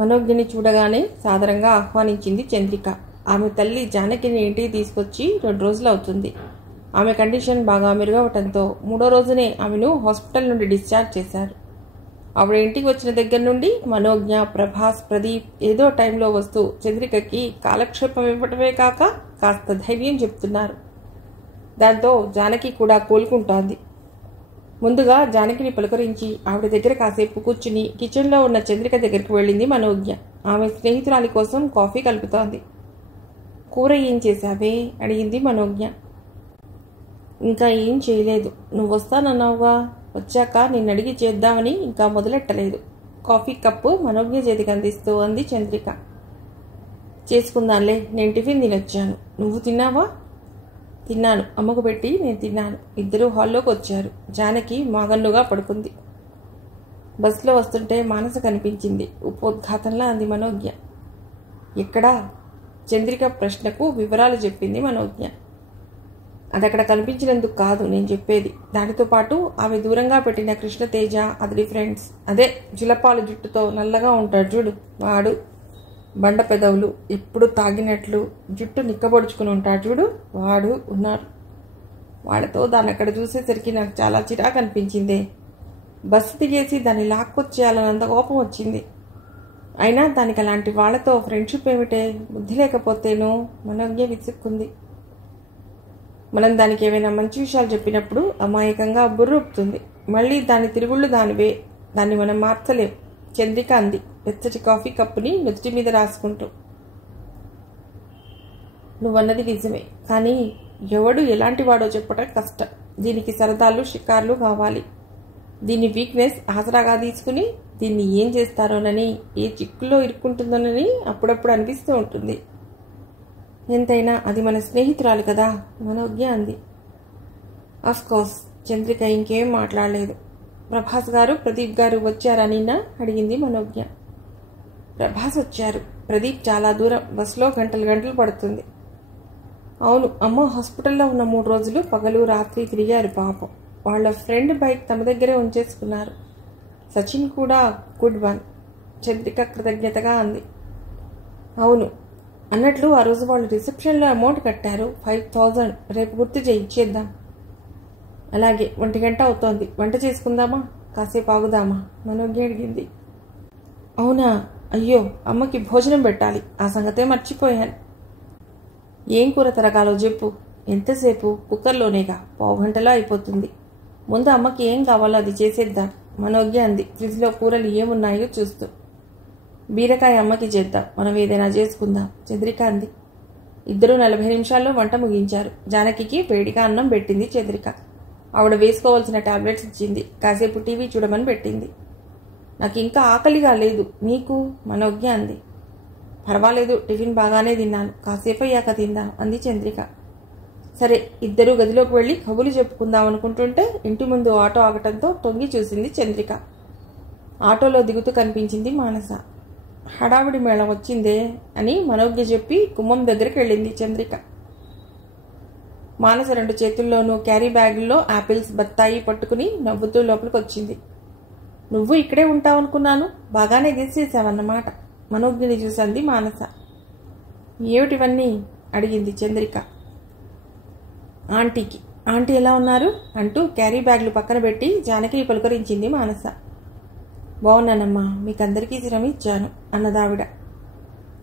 మనోజ్ఞని చూడగానే సాదరంగా ఆహ్వానించింది చంద్రిక. ఆమె తల్లి జానకిని ఇంటికి తీసుకొచ్చి 2 రోజులు అవుతుంది. ఆమె కండిషన్ బాగా మెరుగవటంతో 3వ రోజునే ఆమెను హాస్పిటల్ నుండి డిశ్చార్జ్ చేశారు. ఆవిడ ఇంటికి వచ్చిన దగ్గర నుండి మనోజ్ఞ, ప్రభాస్, ప్రదీప్ ఏదో టైంలో వస్తూ చంద్రికకి కాలక్షేపం ఇవ్వటమే కాక కాస్త ధైర్యం చెప్తున్నారు. దాంతో జానకి కూడా కోలుకుంటోంది. ముందుగా జానకిని పలుకరించి ఆవిడ దగ్గర కాసేపు కూర్చుని కిచెన్లో ఉన్న చంద్రిక దగ్గరికి వెళ్ళింది మనోజ్ఞ. ఆమె స్నేహితురాలి కోసం కాఫీ కలుపుతోంది. కూర ఏం చేశావే అడిగింది మనోజ్ఞ. ఇంకా ఏం చేయలేదు, నువ్వు వస్తానన్నావుగా, వచ్చాక నిన్నడిగి చేద్దామని ఇంకా మొదలెట్టలేదు. కాఫీ కప్పు మనోజ్ఞ చేతికి అందిస్తూ అంది చంద్రిక. చేసుకుందాంలే, నేను టిఫిన్ తినొచ్చాను. నువ్వు తిన్నావా? తిన్నాను, అమ్మకు పెట్టి నేను తిన్నాను. ఇద్దరూ హాల్లోకి వచ్చారు. జానకి మాగన్నుగా పడుకుంది. బస్సులో వస్తుంటే మానస కనిపించింది. ఉపోద్ఘాతంలా అంది మనోజ్ఞ. ఎక్కడా? చంద్రిక ప్రశ్నకు వివరాలు చెప్పింది మనోజ్ఞ. అదక్కడ కనిపించినందుకు కాదు నేను చెప్పేది. దానితో పాటు ఆమె దూరంగా పెట్టిన కృష్ణతేజ, అతడి ఫ్రెండ్స్, అదే జులపాలు జుట్టుతో నల్లగా ఉంటాడు చూడు, వాడు, బండ పెదవులు, ఎప్పుడు తాగినట్లు జుట్టు నిక్కబొడుచుకుని ఉంటాడు చూడు, వాడు ఉన్నారు. వాళ్ళతో దాన్ని అక్కడ చూసేసరికి నాకు చాలా చిరాకు అనిపించిందే. బస్సు దిగేసి దాన్ని లాక్కొచ్చేయాలన్నంత కోపం వచ్చింది. అయినా దానికి అలాంటి వాళ్లతో ఫ్రెండ్షిప్ ఏమిటే, బుద్ధి లేకపోతేనో మనోజ్ఞ విసుక్కుంది. మనం దానికి ఏమైనా మంచి విషయాలు చెప్పినప్పుడు అమాయకంగా బుర్రూపుతుంది. మళ్ళీ దాని తిరుగుళ్ళు దానివే, దాన్ని మనం మార్చలేం, చంద్రిక అంది వెచ్చటి కాఫీ కప్పుని నుదుటి మీద రాసుకుంటూ. నువ్వన్నది నిజమే, కానీ ఎవడు ఎలాంటి వాడో చెప్పటం కష్టం. దీనికి సరదాలు, షికార్లు కావాలి. దీని వీక్నెస్ ఆసరాగా తీసుకుని దీన్ని ఏం చేస్తారోనని, ఏ చిక్కులో ఇరుక్కుంటుందోనని అప్పుడప్పుడు అనిపిస్తూ ఉంటుంది. ఎంతైనా అది మన స్నేహితురాలు కదా, మనోజ్ఞ అంది. అఫ్కోర్స్. చంద్రిక ఇంకేం మాట్లాడలేదు. ప్రభాస్ గారు, ప్రదీప్ గారు వచ్చారా నిన్న అడిగింది మనోజ్ఞ. ప్రభాస్ వచ్చారు. ప్రదీప్ చాలా దూరం, బస్సులో గంటలు పడుతుంది. అవును, అమ్మ హాస్పిటల్లో ఉన్న 3 రోజులు పగలు రాత్రి తిరిగారు పాపం. వాళ్ళ ఫ్రెండ్ బైక్ తమ దగ్గరే ఉంచేసుకున్నారు. సచిన్ కూడా గుడ్ వన్, చంద్రిక కృతజ్ఞతగా అంది. అవును, అన్నట్లు ఆ రోజు వాళ్ళు రిసెప్షన్లో అమౌంట్ కట్టారు, 5000. రేపు గుర్తు చేయించేద్దాం. అలాగే, 1 గంట అవుతోంది. వంట చేసుకుందామా, కాసేపు ఆగుదామా మనోజ్ఞ అడిగింది. అవునా, అయ్యో, అమ్మకి భోజనం పెట్టాలి, ఆ సంగతే మర్చిపోయాను. ఏం కూర తరగాలో చెప్పు. ఎంతసేపు? కుక్కర్లోనేగా, 1/2 గంటలో అయిపోతుంది. ముందు అమ్మకి ఏం కావాలో అది చేసేద్దాం మనోజ్ఞ అంది ఫ్రిడ్జ్లో కూరలు ఏమున్నాయో చూస్తూ. బీరకాయ అమ్మకి చేద్దాం, మనం ఏదైనా చేసుకుందాం చంద్రిక అంది. ఇద్దరూ 40 నిమిషాల్లో వంట ముగించారు. జానకికి వేడిగా అన్నం పెట్టింది చంద్రిక. ఆవిడ వేసుకోవాల్సిన టాబ్లెట్స్ ఇచ్చింది. కాసేపు టీవీ చూడమని పెట్టింది. నాకు ఇంకా ఆకలిగా లేదు, నీకు మనోజ్ఞ అంది. పర్వాలేదు, టిఫిన్ బాగానే తిన్నాను, కాసేపు అయ్యాక తిందాం అంది చంద్రిక. సరే, ఇద్దరూ గదిలోకి వెళ్ళి కబులు చెప్పుకుందాం అనుకుంటుంటే ఇంటి ముందు ఆటో ఆగటంతో తొంగి చూసింది చంద్రిక. ఆటోలో దిగుతూ కనిపించింది మానస. హడావిడి మేళం వచ్చిందే అని మనోజ్ఞ చెప్పి గుమ్మం దగ్గరికి వెళ్ళింది చంద్రిక. మానస 2 చేతుల్లోనూ క్యారీ బ్యాగుల్లో యాపిల్స్, బత్తాయి పట్టుకుని నవ్వుతూ లోపలికి వచ్చింది. నువ్వు ఇక్కడే ఉంటావనుకున్నాను, బాగానే గెస్ చేశావన్నమాట మనోజ్ఞని చూసింది మానస. ఏమిటివన్నీ అడిగింది చంద్రిక. ఆంటీకి. ఆంటీ ఎలా ఉన్నారు అంటూ క్యారీ బ్యాగులు పక్కన పెట్టి జానకిని పలుకరించింది మానస. బాగున్నానమ్మా, మీకందరికీ శ్రమ ఇచ్చాను అన్నదావిడ.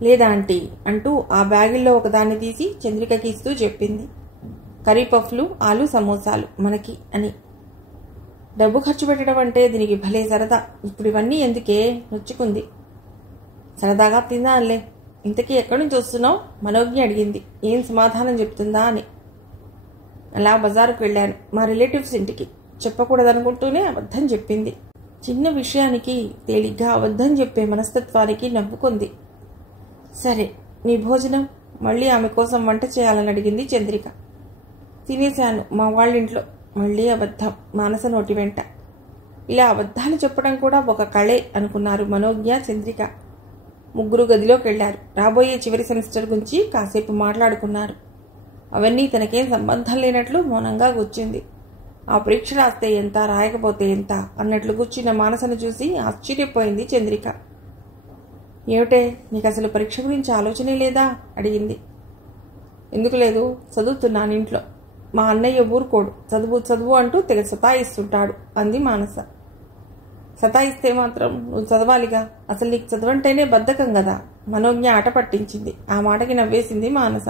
లేదా ఆంటీ అంటూ ఆ బ్యాగుల్లో ఒకదాన్ని తీసి చంద్రికకి ఇస్తూ చెప్పింది. కర్రీ పఫ్లు, ఆలు సమోసాలు మనకి అని. డబ్బు ఖర్చు పెట్టడం అంటే దీనికి భలే సరదా. ఇప్పుడు ఇవన్నీ ఎందుకే నొచ్చుకుంది. సరదాగా తిందాంలే. ఇంతకీ ఎక్కడి నుంచి వస్తున్నావు మనోజ్ఞ అడిగింది. ఏం సమాధానం చెప్తుందా అని. అలా బజారుకు వెళ్ళాను, మా రిలేటివ్స్ ఇంటికి. చెప్పకూడదనుకుంటూనే అబద్ధం చెప్పింది. చిన్న విషయానికి తేలిగ్గా అబద్ధం చెప్పే మనస్తత్వానికి నవ్వుకుంది. సరే, నీ భోజనం? మళ్ళీ ఆమె కోసం వంట చేయాలని అడిగింది చంద్రిక. తినేశాను మా వాళ్ళింట్లో. మళ్ళీ అబద్ధం మానస నోటి వెంట. ఇలా అబద్ధాలు చెప్పడం కూడా ఒక కళే అనుకున్నారు మనోజ్ఞ, చంద్రిక. ముగ్గురు గదిలోకి వెళ్లారు. రాబోయే చివరి సెమిస్టర్ గురించి కాసేపు మాట్లాడుకున్నారు. అవన్నీ తనకేం సంబంధం లేనట్లు మౌనంగా కూర్చుంది. ఆ పరీక్ష రాస్తే ఎంత, రాయకపోతే ఎంత అన్నట్లు కూర్చున్న మానసను చూసి ఆశ్చర్యపోయింది చంద్రిక. ఏమిటే, నీకు అసలు పరీక్ష గురించి ఆలోచనే లేదా అడిగింది. ఎందుకు లేదు, చదువుతున్నాను ఇంట్లో. మా అన్నయ్య ఊరుకోడు, చదువు చదువు అంటూ తెగ సతాయిస్తుంటాడు అంది మానస. సతాయిస్తే మాత్రం నువ్వు చదవాలిగా, అసలు నీకు చదవంటేనే బద్ధకం కదా. మనోజ్ఞ ఆట పట్టించింది. ఆ మాటకి నవ్వేసింది మానస.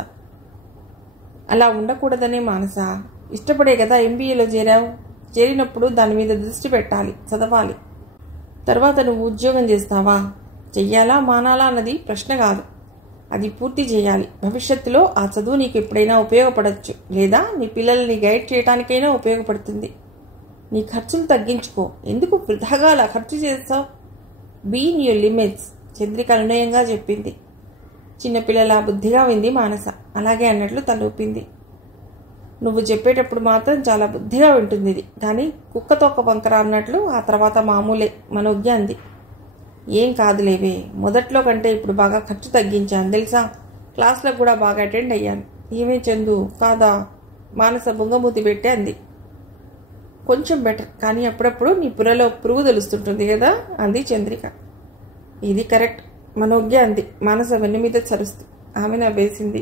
అలా ఉండకూడదనే మానస, ఇష్టపడే కదా ఎంబీఏలో చేరావు. చేరినప్పుడు దాని మీద దృష్టి పెట్టాలి, చదవాలి. తర్వాత నువ్వు ఉద్యోగం చేస్తావా, చెయ్యాలా మానాలా అన్నది ప్రశ్న కాదు, అది పూర్తి చేయాలి. భవిష్యత్తులో ఆ చదువు నీకు ఎప్పుడైనా ఉపయోగపడవచ్చు, లేదా నీ పిల్లల్ని గైడ్ చేయడానికైనా ఉపయోగపడుతుంది. నీ ఖర్చులు తగ్గించుకో, ఎందుకు వృధాగా అలా ఖర్చు చేస్తావు? Be in your limits, Chandrika అనునయంగా చెప్పింది. చిన్నపిల్లల బుద్ధిగా వింది మానస. అలాగే అన్నట్లు తలూపింది. నువ్వు చెప్పేటప్పుడు మాత్రం చాలా బుద్ధిగా వింటుంది ఇది, కానీ కుక్కతో ఒక వంకర అన్నట్లు ఆ తర్వాత మామూలే మనోజ్ఞ అంది. ఏం కాదులేవే, మొదట్లో కంటే ఇప్పుడు బాగా ఖర్చు తగ్గించాను తెలుసా. క్లాస్లో కూడా బాగా అటెండ్ అయ్యాను. ఏమే చందు కాదా, మానస బొంగమూతి పెట్టే అంది. కొంచెం బెటర్, కానీ అప్పుడప్పుడు నీ పురలో పురుగు తెలుస్తుంటుంది కదా అంది చంద్రిక. ఇది కరెక్ట్ మనోజ్ఞ అంది మానస వెన్ను మీద చరుస్తూ. ఆమె నవ్వేసింది.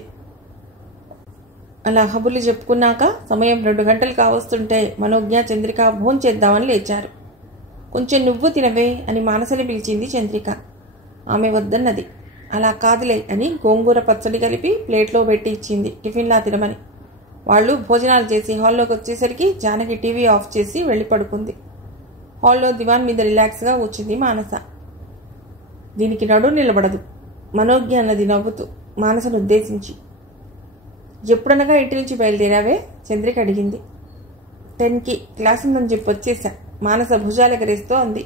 అలా హబులు చెప్పుకున్నాక సమయం 2 గంటలు కావస్తుంటే మనోజ్ఞ చంద్రిక భోంచేద్దామని లేచారు. కొంచెం నువ్వు తినవే అని మానసని పిలిచింది చంద్రిక. ఆమె వద్దన్నది. అలా కాదులే అని గోంగూర పచ్చడి కలిపి ప్లేట్లో పెట్టి ఇచ్చింది టిఫిన్లా తినమని. వాళ్ళు భోజనాలు చేసి హాల్లోకి వచ్చేసరికి జానకి టీవీ ఆఫ్ చేసి వెళ్ళి పడుకుంది. హాల్లో దివాన్ మీద రిలాక్స్గా కూర్చుంది మానస. దీనికి నడు నిలబడదు మనోజ్ఞ అన్నది నవ్వుతూ మానసను ఉద్దేశించి. ఎప్పుడనగా ఇంటి నుంచి బయలుదేరావే చంద్రిక అడిగింది. 10కి క్లాస్ ఉందని చెప్పి వచ్చేసా మానస భుజాలెగరేస్తూ అంది.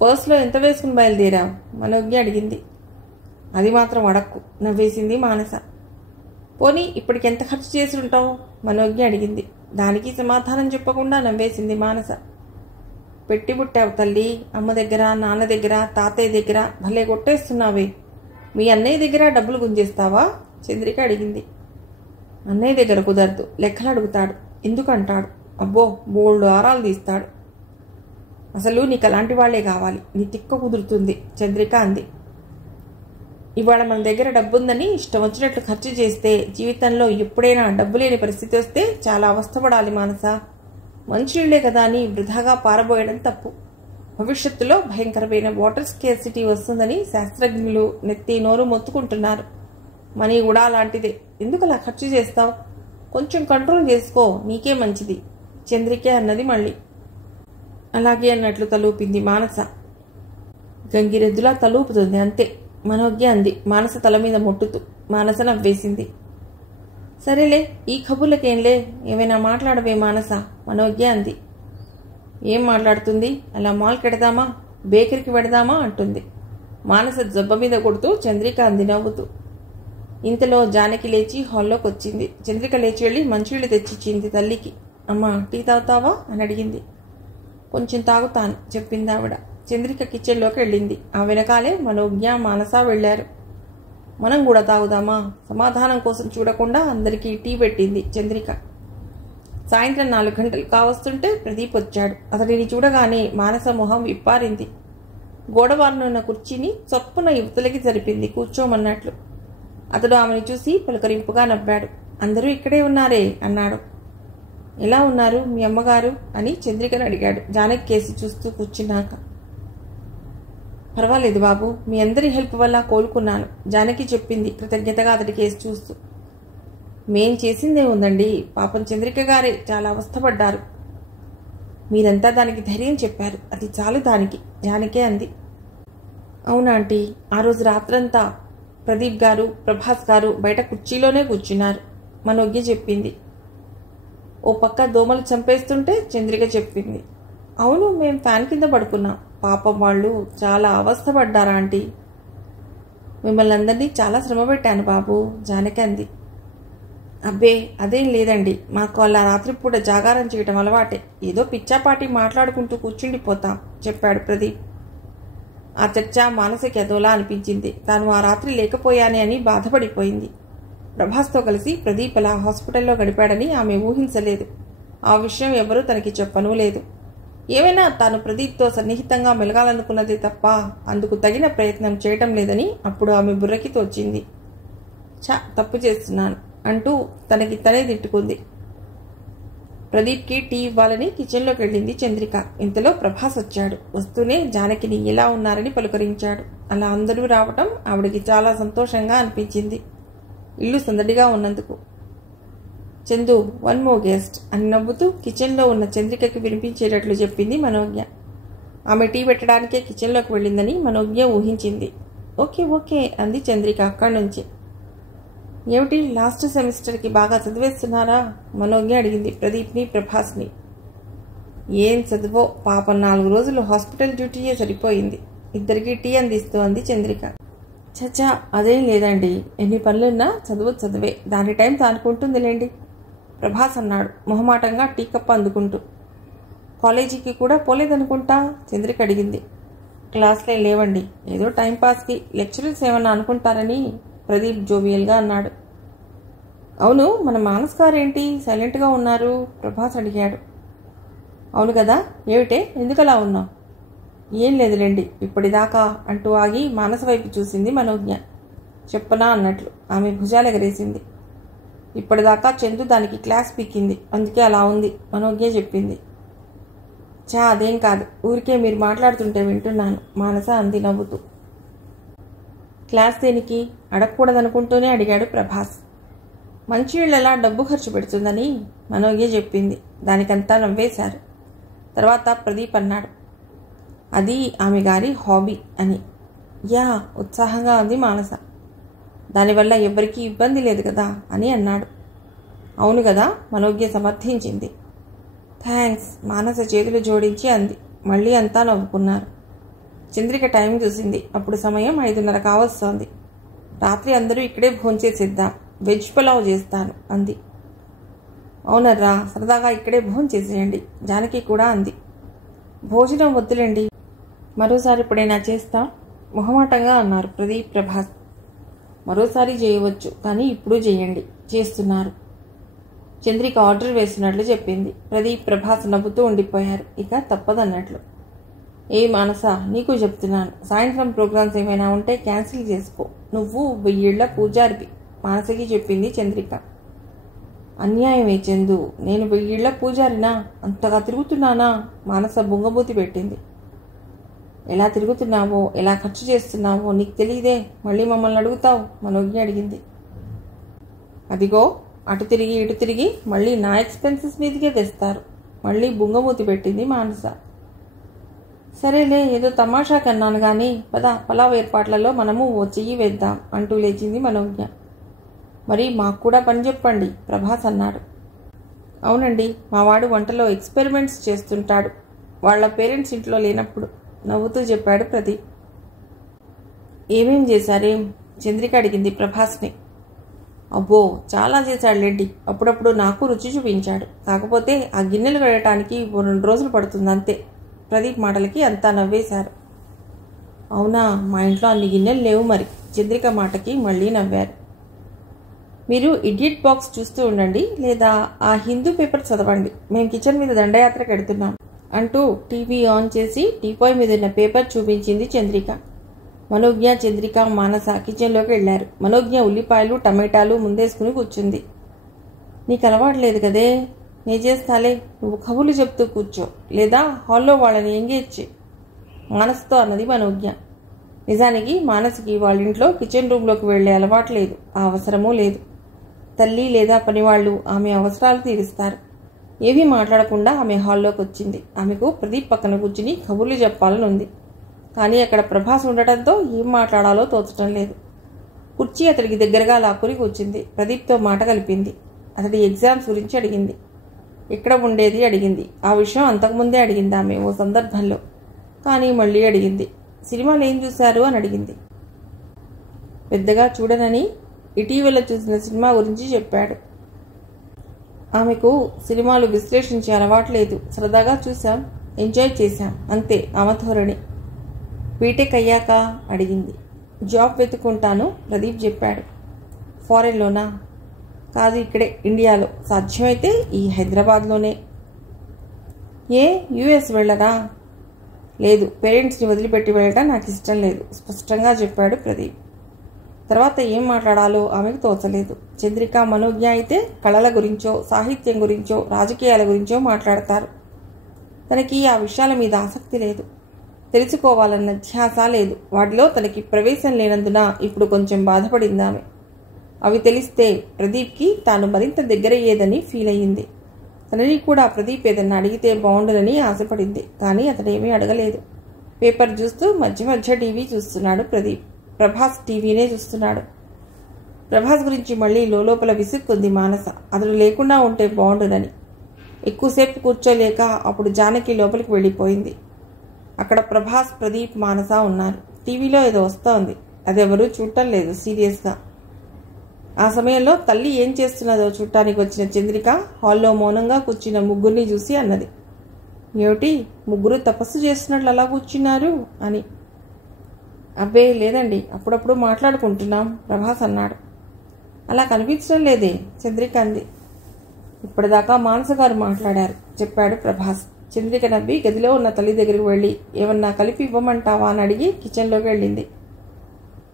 పర్స్లో ఎంత వేసుకుని బయలుదేరావు మనోజ్ఞ అడిగింది. అది మాత్రం అడక్కు నవ్వేసింది మానస. పోనీ ఇప్పటికి ఎంత ఖర్చు చేసి ఉంటావు మనోజ్ఞ అడిగింది. దానికి సమాధానం చెప్పకుండా నవ్వేసింది మానస. పెట్టి పుట్టావు తల్లి, అమ్మ దగ్గర, నాన్న దగ్గర, తాతయ్య దగ్గర భలే కొట్టేస్తున్నావే. మీ అన్నయ్య దగ్గర డబ్బులు గుంజేస్తావా చంద్రిక అడిగింది. అన్నయ్య దగ్గర కుదరదు, లెక్కలు అడుగుతాడు. ఎందుకంటాడు? అబ్బో బోల్డ్ ఆరాలు తీస్తాడు. అసలు నీకు అలాంటి వాళ్లే కావాలి, నీ తిక్క కుదురుతుంది చంద్రిక అంది. ఇవాళ మన దగ్గర డబ్బుందని ఇష్టం వచ్చినట్లు ఖర్చు చేస్తే జీవితంలో ఎప్పుడైనా డబ్బు లేని పరిస్థితి వస్తే చాలా అవస్థపడాలి మానస. మంచినీళ్లే కదా అని వృధాగా పారబోయడం తప్పు. భవిష్యత్తులో భయంకరమైన వాటర్ స్కేర్సిటీ వస్తుందని శాస్త్రజ్ఞులు నెత్తి నోరు మొత్తుకుంటున్నారు. మనీ కూడా అలాంటిదే. ఎందుకు అలా ఖర్చు చేస్తావు? కొంచెం కంట్రోల్ చేసుకో, నీకే మంచిది చంద్రికే అన్నది మళ్ళీ. అలాగే అన్నట్లు తలూపింది మానస. గంగిరెద్దులా తలూపుతుంది అంతే మనోజ్ఞ అంది మానస తల మీద ముట్టుతూ. మానస నవ్వేసింది. సరేలే, ఈ కబుర్లకేంలే, ఏమైనా మాట్లాడవే మానస మనోజ్ఞ అంది. ఏం మాట్లాడుతుంది? అలా మాల్కి వెడదామా, బేకరీకి వెడదామా అంటుంది మానస జబ్బ మీద కొడుతూ. చంద్రిక అంది నవ్వుతూ. ఇంతలో జానకి లేచి హాల్లోకి వచ్చింది. చంద్రిక లేచి వెళ్ళి మంచినీళ్ళు తెచ్చిచ్చింది తల్లికి. అమ్మా టీ తాగుతావా అని అడిగింది. కొంచెం తాగుతాను చెప్పింది ఆవిడ. చంద్రిక కిచెన్లోకి వెళ్ళింది. ఆ వెనకాలే మనోజ్ఞ మానస వెళ్లారు. మనం కూడా తాగుదామా? సమాధానం కోసం చూడకుండా అందరికీ టీ పెట్టింది చంద్రిక. సాయంత్రం 4 గంటలు కావస్తుంటే ప్రదీప్ వచ్చాడు. అతడిని చూడగానే మానస మొహం విప్పారింది. గోడవారనున్న కుర్చీని చొప్పున యువతలకి జరిపింది కూర్చోమన్నట్లు. అతడు ఆమెను చూసి పలకరింపుగా నవ్వాడు. అందరూ ఇక్కడే ఉన్నారే అన్నాడు. ఎలా ఉన్నారు మీ అమ్మగారు అని చంద్రికను అడిగాడు జానకి కేసి చూస్తూ కూర్చున్నాక. పర్వాలేదు బాబు, మీ అందరి హెల్ప్ వల్ల కోలుకున్నాను జానకి చెప్పింది కృతజ్ఞతగా అతడి కేసి చూస్తూ. మేం చేసిందే ఉందండి, పాపం చంద్రిక గారే చాలా అవస్థపడ్డారు. మీరంతా దానికి ధైర్యం చెప్పారు, అది చాలు దానికి జానకే అంది. అవునా ఆంటీ, ఆ రోజు రాత్రంతా ప్రదీప్ గారు ప్రభాస్ గారు బయట కుర్చీలోనే కూర్చున్నారు మనోజ్ఞ చెప్పింది. ఓ పక్క దోమలు చంపేస్తుంటే చంద్రిక చెప్పింది. అవును, మేం ఫ్యాన్ కింద పడుకున్నాం. పాపం వాళ్ళు చాలా అవస్థపడ్డారా ఆంటీ. మిమ్మల్ని అందరినీ చాలా శ్రమ పెట్టాను బాబు జానకి అంది. అబ్బే అదేం లేదండి, మాకు అలా రాత్రిపూట జాగారం చేయటం అలవాటే. ఏదో పిచ్చాపాటి మాట్లాడుకుంటూ కూర్చుండిపోతాం చెప్పాడు ప్రదీప్. ఆ చర్చ మానసకి అదోలా అనిపించింది. తాను ఆ రాత్రి లేకపోయానే అని బాధపడిపోయింది. ప్రభాస్తో కలిసి ప్రదీప్ అలా హాస్పిటల్లో గడిపాడని ఆమె ఊహించలేదు. ఆ విషయం ఎవరూ తనకి చెప్పనూ లేదు. ఏమైనా తాను ప్రదీప్తో సన్నిహితంగా మెలగాలనుకున్నదే తప్ప అందుకు తగిన ప్రయత్నం చేయటం లేదని అప్పుడు ఆమె బుర్రకి తోచింది. తప్పు చేస్తున్నాను అంటూ తనకి తనే తిట్టుకుంది. ప్రదీప్కి టీ ఇవ్వాలని కిచెన్లోకి వెళ్ళింది చంద్రిక. ఇంతలో ప్రభాస్ వచ్చాడు. వస్తూనే జానకిని ఎలా ఉన్నారని పలుకరించాడు. అలా అందరూ రావటం ఆవిడకి చాలా సంతోషంగా అనిపించింది, ఇల్లు సందడిగా ఉన్నందుకు. చందు, వన్ మోర్ గెస్ట్ అని నవ్వుతూ కిచెన్లో ఉన్న చంద్రికకి వినిపించేటట్లు చెప్పింది మనోజ్ఞ. ఆమె టీ పెట్టడానికే కిచెన్లోకి వెళ్ళిందని మనోజ్ఞ ఊహించింది. ఓకే ఓకే అంది చంద్రిక అక్కడి నుంచి. ఏమిటి, లాస్ట్ సెమిస్టర్కి బాగా చదివేస్తున్నారా? మనోజ్ఞ అడిగింది ప్రదీప్ని, ప్రభాస్ని. ఏం చదువో పాపం, 4 రోజులు హాస్పిటల్ డ్యూటీయే సరిపోయింది. ఇద్దరికి టీ అందిస్తూ అంది చంద్రిక. చచ్చా, అదేం లేదండి, ఎన్ని పనులున్నా చదువే, దాని టైం తానుకుంటుందిలేండి ప్రభాస్ అన్నాడు మొహమాటంగా టీ కప్ అందుకుంటూ. కాలేజీకి కూడా పోలేదనుకుంటా చంద్రిక అడిగింది. క్లాస్లే లేవండి, ఏదో టైంపాస్కి లెక్చరర్స్ ఏమన్నా అనుకుంటారని ప్రదీప్ జోవియల్గా అన్నాడు. అవును, మన మానస్ గారేంటి సైలెంట్గా ఉన్నారు? ప్రభాస్ అడిగాడు. అవును కదా, ఏమిటే ఎందుకలా ఉన్నావు? ఏం లేదులేండి ఇప్పటిదాకా అంటూ ఆగి మానస వైపు చూసింది మనోజ్ఞ. చెప్పనా అన్నట్లు ఆమె భుజాలెగరేసింది. ఇప్పటిదాకా చందు దానికి క్లాస్ పీకింది, అందుకే అలా ఉంది మనోజ్ఞ చెప్పింది. అదేం కాదు, ఊరికే మీరు మాట్లాడుతుంటే వింటున్నాను మానస అంది నవ్వుతూ. క్లాస్ దేనికి అడగకూడదనుకుంటూనే అడిగాడు ప్రభాస్. మంచినీళ్ళలా డబ్బు ఖర్చు పెడుతుందని మనోజ్ఞ చెప్పింది. దానికంతా నవ్వేశారు. తర్వాత ప్రదీప్ అన్నాడు, అది ఆమె గారి హాబీ అని. ఉత్సాహంగా అంది మానస. దానివల్ల ఎవ్వరికీ ఇబ్బంది లేదు కదా అని అన్నాడు. అవును కదా, మనోజ్ఞ సమర్థించింది. థ్యాంక్స్ మానస చేతులు జోడించి అంది. మళ్ళీ అంతా నవ్వుకున్నారు. చంద్రిక టైం చూసింది. అప్పుడు సమయం 5:30 కావస్తోంది. రాత్రి అందరూ ఇక్కడే భోంచేసేద్దాం, వెజ్ పులావ్ చేస్తాను అంది. అవునర్రా, సరదాగా ఇక్కడే భోంచేసేయండి జానకి కూడా అంది. భోజనం వద్దులేండి, మరోసారి ఇప్పుడైనా చేస్తా మొహమాటంగా అన్నారు ప్రదీప్, ప్రభాస్. మరోసారి చేయవచ్చు, కానీ ఇప్పుడు చేయండి, చేస్తున్నారు. చంద్రిక ఆర్డర్ వేస్తున్నట్లు చెప్పింది. ప్రదీప్, ప్రభాస్ నవ్వుతూ ఉండిపోయారు. ఇక తప్పదన్నట్లు. మానస, నీకు చెప్తున్నాను, సాయంత్రం ప్రోగ్రామ్స్ ఏమైనా ఉంటే క్యాన్సిల్ చేసుకో. నువ్వు 1000 ఏళ్ల పూజారివి మానసకి చెప్పింది చంద్రిక. అన్యాయమే చందు, నేను 1000 ఏళ్ల పూజారినా? అంతగా తిరుగుతున్నానా? మానస బొంగబూతి పెట్టింది. ఎలా తిరుగుతున్నావో, ఎలా ఖర్చు చేస్తున్నావో నీకు తెలియదే, మళ్ళీ మమ్మల్ని అడుగుతావు మనోజ్ఞ అడిగింది. అదిగో అటు తిరిగి ఇటు తిరిగి మళ్ళీ నా ఎక్స్పెన్సెస్ మీదకే తెస్తారు, మళ్ళీ బుంగమూతి పెట్టింది మానస. సరేలే, ఏదో తమాషా కన్నాను కానీ పద, పలావ్ ఏర్పాట్లలో మనము ఓ చెయ్యి వేద్దాం అంటూ లేచింది మనోజ్ఞ. మరి మాకు కూడా పని చెప్పండి ప్రభాస్ అన్నాడు. అవునండి, మావాడు వంటలో ఎక్స్పెరిమెంట్స్ చేస్తుంటాడు, వాళ్ళ పేరెంట్స్ ఇంట్లో లేనప్పుడు నవ్వుతూ చెప్పాడు ప్రదీప్. ఏమేం చేశారేం? చంద్రిక అడిగింది ప్రభాస్ని. అబ్బో, చాలా చేశాడులేండి, అప్పుడప్పుడు నాకు రుచి చూపించాడు. కాకపోతే ఆ గిన్నెలు కడగటానికి 2 రోజులు పడుతుందంతే. ప్రదీప్ మాటలకి అంతా నవ్వేశారు. అవునా, మా ఇంట్లో అన్ని గిన్నెలు లేవు మరి. చంద్రిక మాటకి మళ్ళీ నవ్వారు. మీరు ఇడియట్ బాక్స్ చూస్తూ ఉండండి, లేదా ఆ హిందూ పేపర్ చదవండి, మేము కిచెన్ మీద దండయాత్రకు వెడుతున్నాం అంటూ టీవీ ఆన్ చేసి టీపాయ్ మీద ఉన్న పేపర్ చూపించింది చంద్రిక. మనోజ్ఞ, చంద్రిక, మానస కిచెన్లోకి వెళ్లారు. మనోజ్ఞ ఉల్లిపాయలు, టమాటాలు ముందేసుకుని కూర్చుంది. నీకు అలవాట్లేదు కదే, నే చేస్తాలే, నువ్వు కబుర్లు చెప్తూ కూర్చో, లేదా హాల్లో వాళ్ళని ఎంగేజ్ చేయి మానసతో అన్నది మనోజ్ఞ. నిజానికి మానసకి వాళ్ళ ఇంట్లో కిచెన్ రూమ్లోకి వెళ్లే అలవాటు లేదు, ఆ అవసరమూ లేదు. తల్లి లేదా పనివాళ్లు ఆమె అవసరాలు తీరుస్తారు. ఏవీ మాట్లాడకుండా ఆమె హాల్లోకి వచ్చింది. ఆమెకు ప్రదీప్ పక్కన కూర్చుని కబుర్లు చెప్పాలని ఉంది. కానీ అక్కడ ప్రభాస్ ఉండటంతో ఏం మాట్లాడాలో తోచటం లేదు. కుర్చీ అతడికి దగ్గరగా లాక్కుని కూర్చుంది. ప్రదీప్తో మాట కలిపింది. అతడి ఎగ్జామ్స్ గురించి అడిగింది. ఎక్కడ ఉండేది అడిగింది. ఆ విషయం అంతకుముందే అడిగింది ఆమె ఓ సందర్భంలో. కానీ మళ్ళీ అడిగింది. సినిమాలు ఏం చూశారు అని అడిగింది. పెద్దగా చూడనని ఇటీవల చూసిన సినిమా గురించి చెప్పాడు. ఆమెకు సినిమాలు విశ్లేషించే అలవాటు లేదు. సరదాగా చూశాం, ఎంజాయ్ చేశాం, అంతే ఆమె ధోరణి. బీటెక్ అయ్యాక అడిగింది. జాబ్ వెతుక్కుంటాను ప్రదీప్ చెప్పాడు. ఫారెన్లోనా? కాదు, ఇక్కడే ఇండియాలో, సాధ్యమైతే ఈ హైదరాబాద్లోనే. ఏ యుఎస్ వెళ్ళరా? లేదు, పేరెంట్స్ని వదిలిపెట్టి వెళ్ళడం నాకు ఇష్టం లేదు స్పష్టంగా చెప్పాడు ప్రదీప్. తర్వాత ఏం మాట్లాడాలో ఆమెకు తోచలేదు. చంద్రిక, మనోజ్ఞ అయితే కళల గురించో, సాహిత్యం గురించో, రాజకీయాల గురించో మాట్లాడతారు. తనకి ఆ విషయాల మీద ఆసక్తి లేదు, తెలుసుకోవాలన్న ధ్యాస లేదు. వాటిలో తనకి ప్రవేశం లేనందున ఇప్పుడు కొంచెం బాధపడిందామె. అవి తెలిస్తే ప్రదీప్కి తాను మరింత దగ్గరయ్యేదని ఫీల్ అయ్యింది. తనని కూడా ప్రదీప్ ఏదన్నా అడిగితే బాగుండునని ఆశపడింది. కానీ అతడేమీ అడగలేదు. పేపర్ చూస్తూ మధ్య మధ్య టీవీ చూస్తున్నాడు ప్రదీప్. ప్రభాస్ టీవీనే చూస్తున్నాడు. ప్రభాస్ గురించి మళ్ళీ లోపల విసుక్కుంది మానస. అతడు లేకుండా ఉంటే బాగుండునని. ఎక్కువసేపు కూర్చోలేక అప్పుడు జానకి లోపలికి వెళ్ళిపోయింది. అక్కడ ప్రభాస్, ప్రదీప్, మానస ఉన్నారు. టీవీలో ఏదో వస్తోంది. అదెవరూ చూడటం లేదు సీరియస్గా. ఆ సమయంలో తల్లి ఏం చేస్తున్నదో చూడటానికి వచ్చిన చంద్రిక హాల్లో మౌనంగా కూర్చున్న ముగ్గురిని చూసి అన్నది, ఏమిటి ముగ్గురు తపస్సు చేస్తున్నట్లు అలా కూర్చున్నారు అని. అబ్బే లేదండి, అప్పుడప్పుడు మాట్లాడుకుంటున్నాం ప్రభాస్ అన్నాడు. అలా కనిపించడం లేదే చంద్రిక అంది. ఇప్పటిదాకా మానస గారు మాట్లాడారు చెప్పాడు ప్రభాస్. చంద్రిక నవ్వి గదిలో ఉన్న తల్లి దగ్గరికి వెళ్ళి ఏమన్నా కలిపి ఇవ్వమంటావా అని అడిగి కిచెన్లోకి వెళ్ళింది.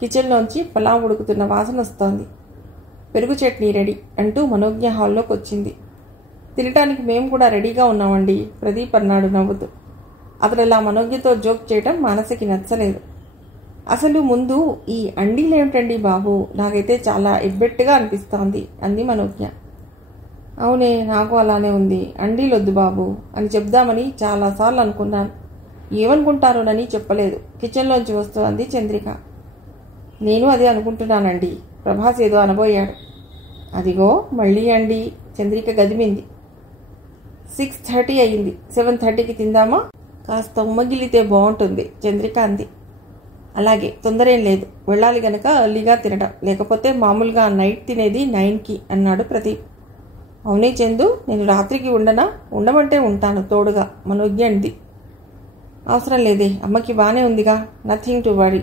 కిచెన్లోంచి పలావ్ ఉడుకుతున్న వాసన వస్తోంది. పెరుగు చట్నీ రెడీ అంటూ మనోజ్ఞ హాల్లోకి వచ్చింది. తినటానికి మేము కూడా రెడీగా ఉన్నామండి ప్రదీప్ అన్నాడు నవ్వుతూ. అతడు ఇలా మనోజ్ఞతో జోక్ చేయటం మానసకి నచ్చలేదు. అసలు ముందు ఈ అండీలేమిటండి బాబు, నాకైతే చాలా ఎబ్బెట్టుగా అనిపిస్తోంది అంది మనోజ్ఞ. అవునే, నాకు అలానే ఉంది, అండీలొద్దు బాబు అని చెప్దామని చాలాసార్లు అనుకున్నాను. ఏమనుకుంటారోనని చెప్పలేదు. కిచెన్లోంచి వస్తూ అంది చంద్రిక. నేను అదే అనుకుంటున్నానండి ప్రభాస్ ఏదో అనబోయాడు. అదిగో మళ్ళీ అండి చంద్రిక గదిమింది. 6:30 అయ్యింది. 7:30కి తిందామా? కాస్త ఉమ్మగిలితే బాగుంటుంది చంద్రిక అంది. అలాగే, తొందరేం లేదు, వెళ్ళాలి గనక ఎర్లీగా తినడం, లేకపోతే మామూలుగా నైట్ తినేది 9కి అన్నాడు ప్రదీప్. అవునే చందు, నేను రాత్రికి ఉండనా? ఉండమంటే ఉంటాను తోడుగా మనోజ్ఞ అంది. అవసరం లేదే, అమ్మకి బాగానే ఉందిగా, నథింగ్ టు వరీ.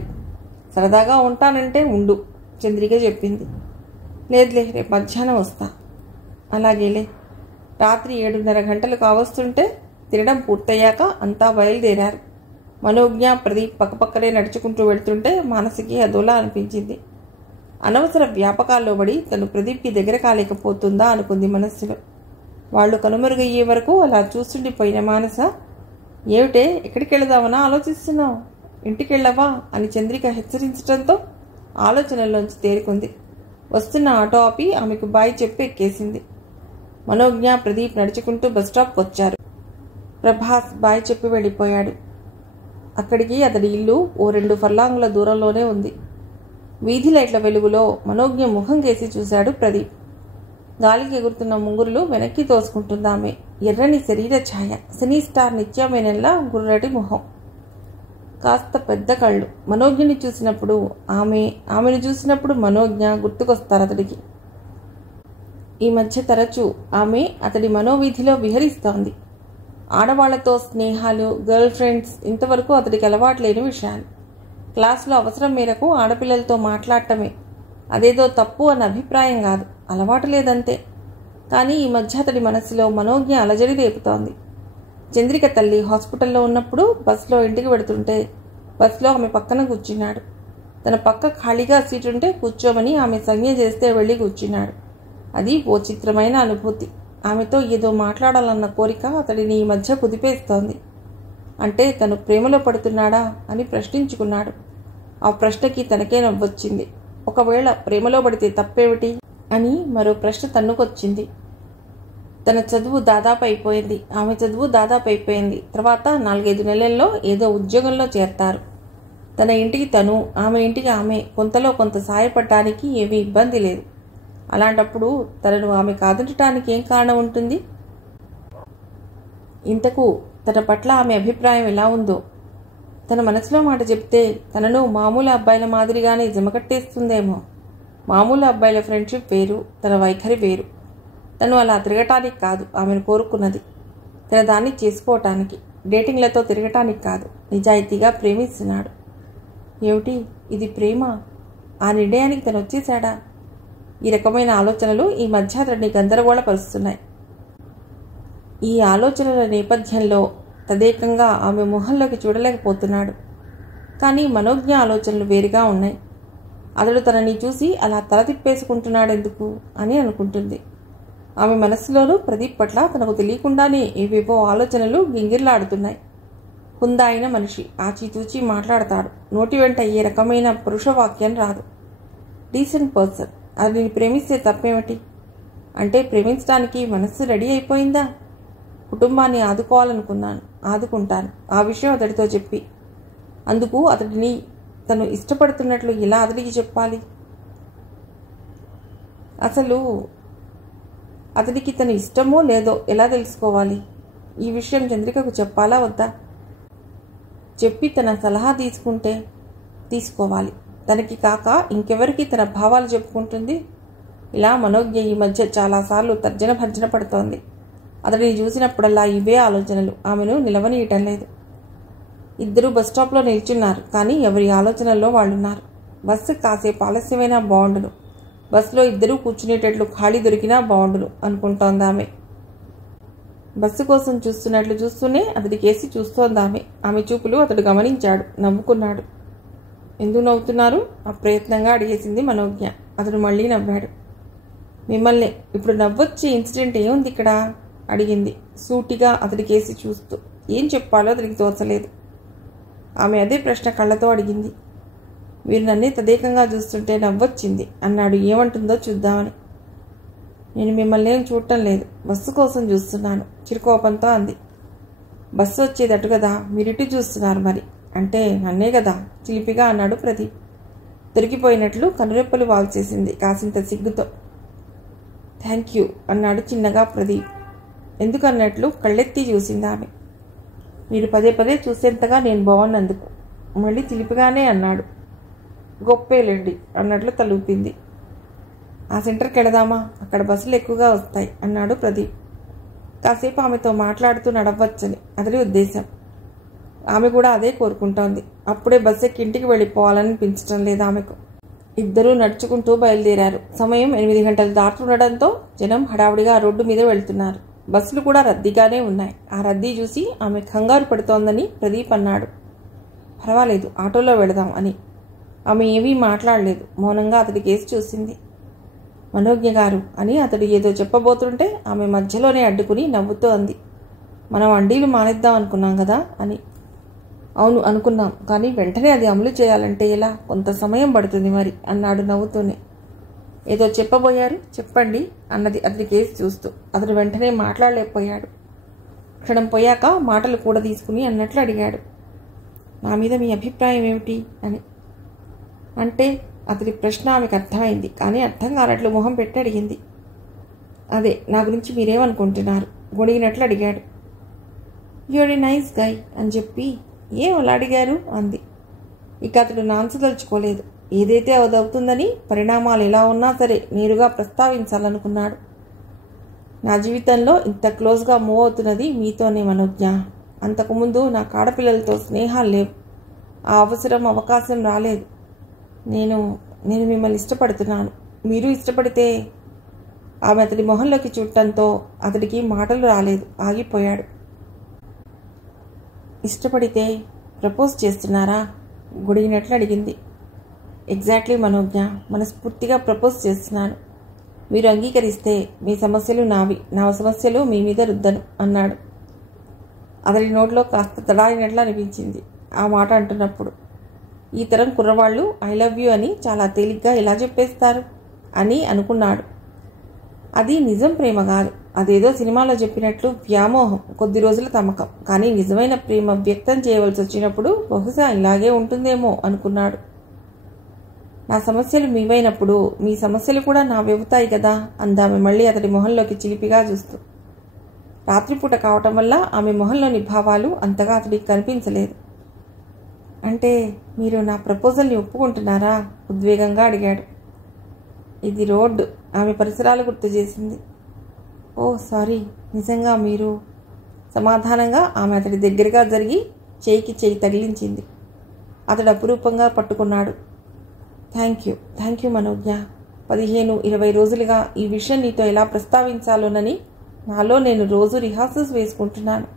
సరదాగా ఉంటానంటే ఉండు చంద్రిక చెప్పింది. లేదులే, రేపు మధ్యాహ్నం వస్తా. అలాగేలే. రాత్రి 7:30 గంటలు కావస్తుంటే తినడం పూర్తయ్యాక అంతా బయలుదేరారు. మనోజ్ఞ, ప్రదీప్ పక్కపక్కనే నడుచుకుంటూ వెళ్తుంటే మానసికి అదోలా అనిపించింది. అనవసర వ్యాపకాల్లో పడి తను ప్రదీప్కి దగ్గర కాలేకపోతుందా అనుకుంది మనస్సులో. వాళ్ళు కనుమరుగయ్యే వరకు అలా చూస్తుండిపోయిన మానస, ఏమిటే ఎక్కడికి వెళదామనా ఆలోచిస్తున్నావు, ఇంటికి వెళ్ళవా అని చంద్రిక హెచ్చరించడంతో ఆలోచనల్లోంచి తేరుకుంది. వస్తున్న ఆటో ఆపి ఆమెకు బాయ్ చెప్పి ఎక్కేసింది. మనోజ్ఞ, ప్రదీప్ నడుచుకుంటూ బస్టాప్కి వచ్చారు. ప్రభాస్ బాయ్ చెప్పి వెళ్ళిపోయాడు. అక్కడికి అతడి ఇల్లు ఓ 2 ఫర్లాంగుల దూరంలోనే ఉంది. వీధి లైట్ల వెలుగులో మనోజ్ఞ ముఖం కేసి చూశాడు ప్రదీప్. గాలికి ఎగురుతున్న ముంగురులు వెనక్కి తోసుకుంటుందామె. ఎర్రని శరీర ఛాయ, సినీ స్టార్ నిత్యమేనల్లా గుర్రటి మొహం, కాస్త పెద్ద కళ్ళు. మనోజ్ఞని చూసినప్పుడు ఆమెను చూసినప్పుడు మనోజ్ఞ గుర్తుకొస్తారు అతడికి. ఈ మధ్య తరచూ ఆమె అతడి మనోవీధిలో విహరిస్తోంది. ఆడవాళ్లతో స్నేహాలు, గర్ల్ ఫ్రెండ్స్ ఇంతవరకు అతడికి అలవాట్లేని విషయాలు. క్లాసులో అవసరం మేరకు ఆడపిల్లలతో మాట్లాడటమే. అదేదో తప్పు అన్న అభిప్రాయం కాదు, అలవాటు లేదంతే. కానీ ఈ మధ్య అతడి మనసులో మనోజ్ఞ అలజడి రేపుతోంది. చంద్రిక తల్లి హాస్పిటల్లో ఉన్నప్పుడు బస్సులో ఇంటికి వెడుతుంటే బస్సులో ఆమె పక్కన కూర్చున్నాడు. తన పక్క ఖాళీగా సీటుంటే కూర్చోమని ఆమె సంజ్ఞ చేస్తే వెళ్ళి కూర్చున్నాడు. అది ఓ చిత్రమైన అనుభూతి. ఆమెతో ఏదో మాట్లాడాలన్న కోరిక అతడిని ఈ మధ్య కుదిపేస్తోంది. అంటే తను ప్రేమలో పడుతున్నాడా అని ప్రశ్నించుకున్నాడు. ఆ ప్రశ్నకి తనకే నవ్వొచ్చింది. ఒకవేళ ప్రేమలో పడితే తప్పేమిటి అని మరో ప్రశ్న తన్నుకొచ్చింది. తన చదువు దాదాపు అయిపోయింది, ఆమె చదువు దాదాపు అయిపోయింది. తర్వాత 4-5 నెలల్లో ఏదో ఉద్యోగంలో చేరతారు. తన ఇంటికి తను, ఆమె ఇంటికి ఆమె కొంతలో కొంత సాయపడటానికి ఏమీ ఇబ్బంది లేదు. అలాంటప్పుడు తనను ఆమె కాదనటానికి ఏం కారణం ఉంటుంది? ఇంతకు తన పట్ల ఆమె అభిప్రాయం ఎలా ఉందో? తన మనసులో మాట చెప్తే తనను మామూలు అబ్బాయిల మాదిరిగానే జమకట్టేస్తుందేమో. మామూలు అబ్బాయిల ఫ్రెండ్షిప్ వేరు, తన వైఖరి వేరు. తను అలా తిరగటానికి కాదు ఆమెను కోరుకున్నది, తన దాన్ని చేసుకోవటానికి, డేటింగ్లతో తిరగటానికి కాదు. నిజాయితీగా ప్రేమిస్తున్నాడు. ఏమిటి ఇది ప్రేమ? ఆ నిర్ణయానికి తను వచ్చేశాడా? ఈ రకమైన ఆలోచనలు ఈ మధ్య అతడిని గందరగోళపరుస్తున్నాయి. ఈ ఆలోచనల నేపథ్యంలో తదేకంగా ఆమె మొహంలోకి చూడలేకపోతున్నాడు. కానీ మనోజ్ఞ ఆలోచనలు వేరుగా ఉన్నాయి. అతడు తనని చూసి అలా తల తిప్పేసుకుంటున్నాడెందుకు అని అనుకుంటుంది. ఆమె మనస్సులోనూ ప్రదీప్ పట్ల తనకు తెలియకుండానే ఏవేవో ఆలోచనలు గింగిర్లాడుతున్నాయి. హుందాయిన మనిషి, ఆచితూచి మాట్లాడతాడు. నోటి వెంట ఏ రకమైన పురుషవాక్యం రాదు. Decent person. అతనిని ప్రేమిస్తే తప్పేమిటి? అంటే ప్రేమించడానికి మనస్సు రెడీ అయిపోయిందా? కుటుంబాన్ని ఆదుకోవాలనుకున్నాను, ఆదుకుంటాను, ఆ విషయం అతడితో చెప్పి. అందుకు అతడిని తను ఇష్టపడుతున్నట్లు ఎలా అతడికి చెప్పాలి? అసలు అతడికి తను ఇష్టమో లేదో ఎలా తెలుసుకోవాలి? ఈ విషయం చంద్రికకు చెప్పాలా వద్దా? చెప్పి తన సలహా తీసుకోవాలి. తనకి కాక ఇంకెవరికి తన భావాలు చెప్పుకుంటుంది? ఇలా మనోజ్ఞ ఈ మధ్య చాలాసార్లు తర్జన భర్జన పడుతోంది. అతడిని చూసినప్పుడల్లా ఇవే ఆలోచనలు ఆమెను నిలవనీయటం లేదు. ఇద్దరూ బస్టాప్లో నిల్చున్నారు. కానీ ఎవరి ఆలోచనల్లో వాళ్ళున్నారు. బస్సు కాసేపు ఆలస్యమైనా బాగుండును, బస్సులో ఇద్దరూ కూర్చునేటట్లు ఖాళీ దొరికినా బాగుండును అనుకుంటోంది ఆమె. బస్సు కోసం చూస్తున్నట్లు చూస్తూనే అతడి కేసి చూస్తోందామె. ఆమె చూపులు అతడు గమనించాడు, నవ్వుకున్నాడు. ఎందుకు నవ్వుతున్నారు? అప్రయత్నంగా అడిగేసింది మనోజ్ఞ. అతడు మళ్ళీ నవ్వాడు. మిమ్మల్ని. ఇప్పుడు నవ్వొచ్చే ఇన్సిడెంట్ ఏముంది ఇక్కడ? అడిగింది సూటిగా అతడి కేసి చూస్తూ. ఏం చెప్పాలో అతడికి తోచలేదు. ఆమె అదే ప్రశ్న కళ్ళతో అడిగింది. మీరు నన్నే తదేకంగా చూస్తుంటే నవ్వొచ్చింది అన్నాడు. ఏమంటుందో చూద్దామని. నేను మిమ్మల్ని ఏం చూడటం లేదు, బస్సు కోసం చూస్తున్నాను చిరుకోపంతో అంది. బస్సు వచ్చేదట్టు కదా, మీరిటు చూస్తున్నారు మరి. అంటే నన్నే కదా చిలిపిగా అన్నాడు ప్రదీప్. దొరికిపోయినట్లు కనురెప్పలు వాల్చేసింది కాసింత సిగ్గుతో. థ్యాంక్ యూ అన్నాడు చిన్నగా ప్రదీప్. ఎందుకన్నట్లు కళ్ళెత్తి చూసింది ఆమె. మీరు పదే పదే చూసేంతగా నేను బాగున్నందుకు. మళ్ళీ చిలిపిగానే అన్నాడు. గొప్పేలేండి అన్నట్లు తలూపింది. ఆ సెంటర్కి వెళదామా? అక్కడ బస్సులు ఎక్కువగా వస్తాయి అన్నాడు ప్రదీప్. కాసేపు ఆమెతో మాట్లాడుతూ నడవచ్చని అతడి ఉద్దేశం. ఆమె కూడా అదే కోరుకుంటోంది. అప్పుడే బస్సు ఎక్కి ఇంటికి వెళ్ళిపోవాలనిపించటం లేదు ఆమెకు. ఇద్దరూ నడుచుకుంటూ బయలుదేరారు. సమయం 8 గంటలు దాటుతుండడంతో జనం హడావుడిగా రోడ్డు మీద వెళ్తున్నారు. బస్సులు కూడా రద్దీగానే ఉన్నాయి. ఆ రద్దీ చూసి ఆమె కంగారు పడుతోందని ప్రదీప్ అన్నాడు. పర్వాలేదు, ఆటోలో వెళదాం అని. ఆమె ఏమీ మాట్లాడలేదు. మౌనంగా అతడి కేసి చూసింది. మనోజ్ఞ గారు అని అతడు ఏదో చెప్పబోతుంటే ఆమె మధ్యలోనే అడ్డుకుని నవ్వుతూ అంది. మనం అండీలు మానేద్దాం అనుకున్నాం కదా అని. అవును అనుకున్నాం, కానీ వెంటనే అది అమలు చేయాలంటే ఎలా? కొంత సమయం పడుతుంది మరి అన్నాడు నవ్వుతూనే. ఏదో చెప్పబోయారు, చెప్పండి అన్నది అతడి కేసి చూస్తూ. అతడు వెంటనే మాట్లాడలేకపోయాడు. క్షణం పోయాక మాటలు కూడా తీసుకుని అన్నట్లు అడిగాడు. నా మీద మీ అభిప్రాయం ఏమిటి అని. అంటే అతడి ప్రశ్న ఆమెకు అర్థమైంది. కానీ అర్థం కానట్లు మొహం పెట్టి అడిగింది. అదే, నా గురించి మీరేమనుకుంటున్నారు గొడిగినట్లు అడిగాడు. యూఆర్ ఏ నైస్ గై అని చెప్పి. ఏం అలా అడిగారు అంది. ఇక అతడు నాన్సదలుచుకోలేదు. ఏదైతే అదవుతుందని పరిణామాలు ఎలా ఉన్నా సరే నేరుగా ప్రస్తావించాలనుకున్నాడు. నా జీవితంలో ఇంత క్లోజ్గా మూవ్ అవుతున్నది మీతోనే మనోజ్ఞ. అంతకుముందు నాకు ఆడపిల్లలతో స్నేహాలు లేవు. ఆ అవకాశం రాలేదు. నేను మిమ్మల్ని ఇష్టపడుతున్నాను. మీరు ఇష్టపడితే. ఆమె అతడి మొహంలోకి చూడటంతో అతడికి మాటలు రాలేదు. ఆగిపోయాడు. ఇష్టపడితే ప్రపోజ్ చేస్తున్నారా? గొడిగినట్లు అడిగింది. ఎగ్జాక్ట్లీ మనోజ్ఞ, మనస్ఫూర్తిగా ప్రపోజ్ చేస్తున్నాను. మీరు అంగీకరిస్తే మీ సమస్యలు నావి, నా సమస్యలు మీ మీద రుద్దను అన్నాడు. అతడి నోట్లో కాస్త తడారినట్లు అనిపించింది ఆ మాట అంటున్నప్పుడు. ఈ తరం కుర్రవాళ్ళు ఐ లవ్ యూ అని చాలా తేలిగ్గా ఎలా చెప్పేస్తారు అని అనుకున్నాడు. అది నిజం ప్రేమ కాదు, అదేదో సినిమాలో చెప్పినట్లు వ్యామోహం, కొద్ది రోజుల తమకం. కానీ నిజమైన ప్రేమ వ్యక్తం చేయవలసి వచ్చినప్పుడు బహుశా ఇలాగే ఉంటుందేమో అనుకున్నాడు. నా సమస్యలు మీవైనప్పుడు మీ సమస్యలు కూడా నావెవుతాయి కదా అందామె మళ్ళీ అతడి మొహంలోకి చిలిపిగా చూస్తూ. రాత్రిపూట కావటం వల్ల ఆమె మొహంలోని భావాలు అంతగా అతడికి కనిపించలేదు. అంటే మీరు నా ప్రపోజల్ని ఒప్పుకుంటున్నారా? ఉద్వేగంగా అడిగాడు. ఇది రోడ్డు, ఆమె పరిసరాలు గుర్తు చేసింది. ఓ సారీ, నిజంగా మీరు? సమాధానంగా ఆమె అతడి దగ్గరగా జరిగి చేయికి చేయి తగిలించింది. అతడు అపురూపంగా పట్టుకున్నాడు. థ్యాంక్ యూ మనోజ్ఞ. 15-20 రోజులుగా ఈ విషయం నీతో ఎలా ప్రస్తావించాలోనని నాలో నేను రోజు రిహార్సల్స్ వేసుకుంటున్నాను.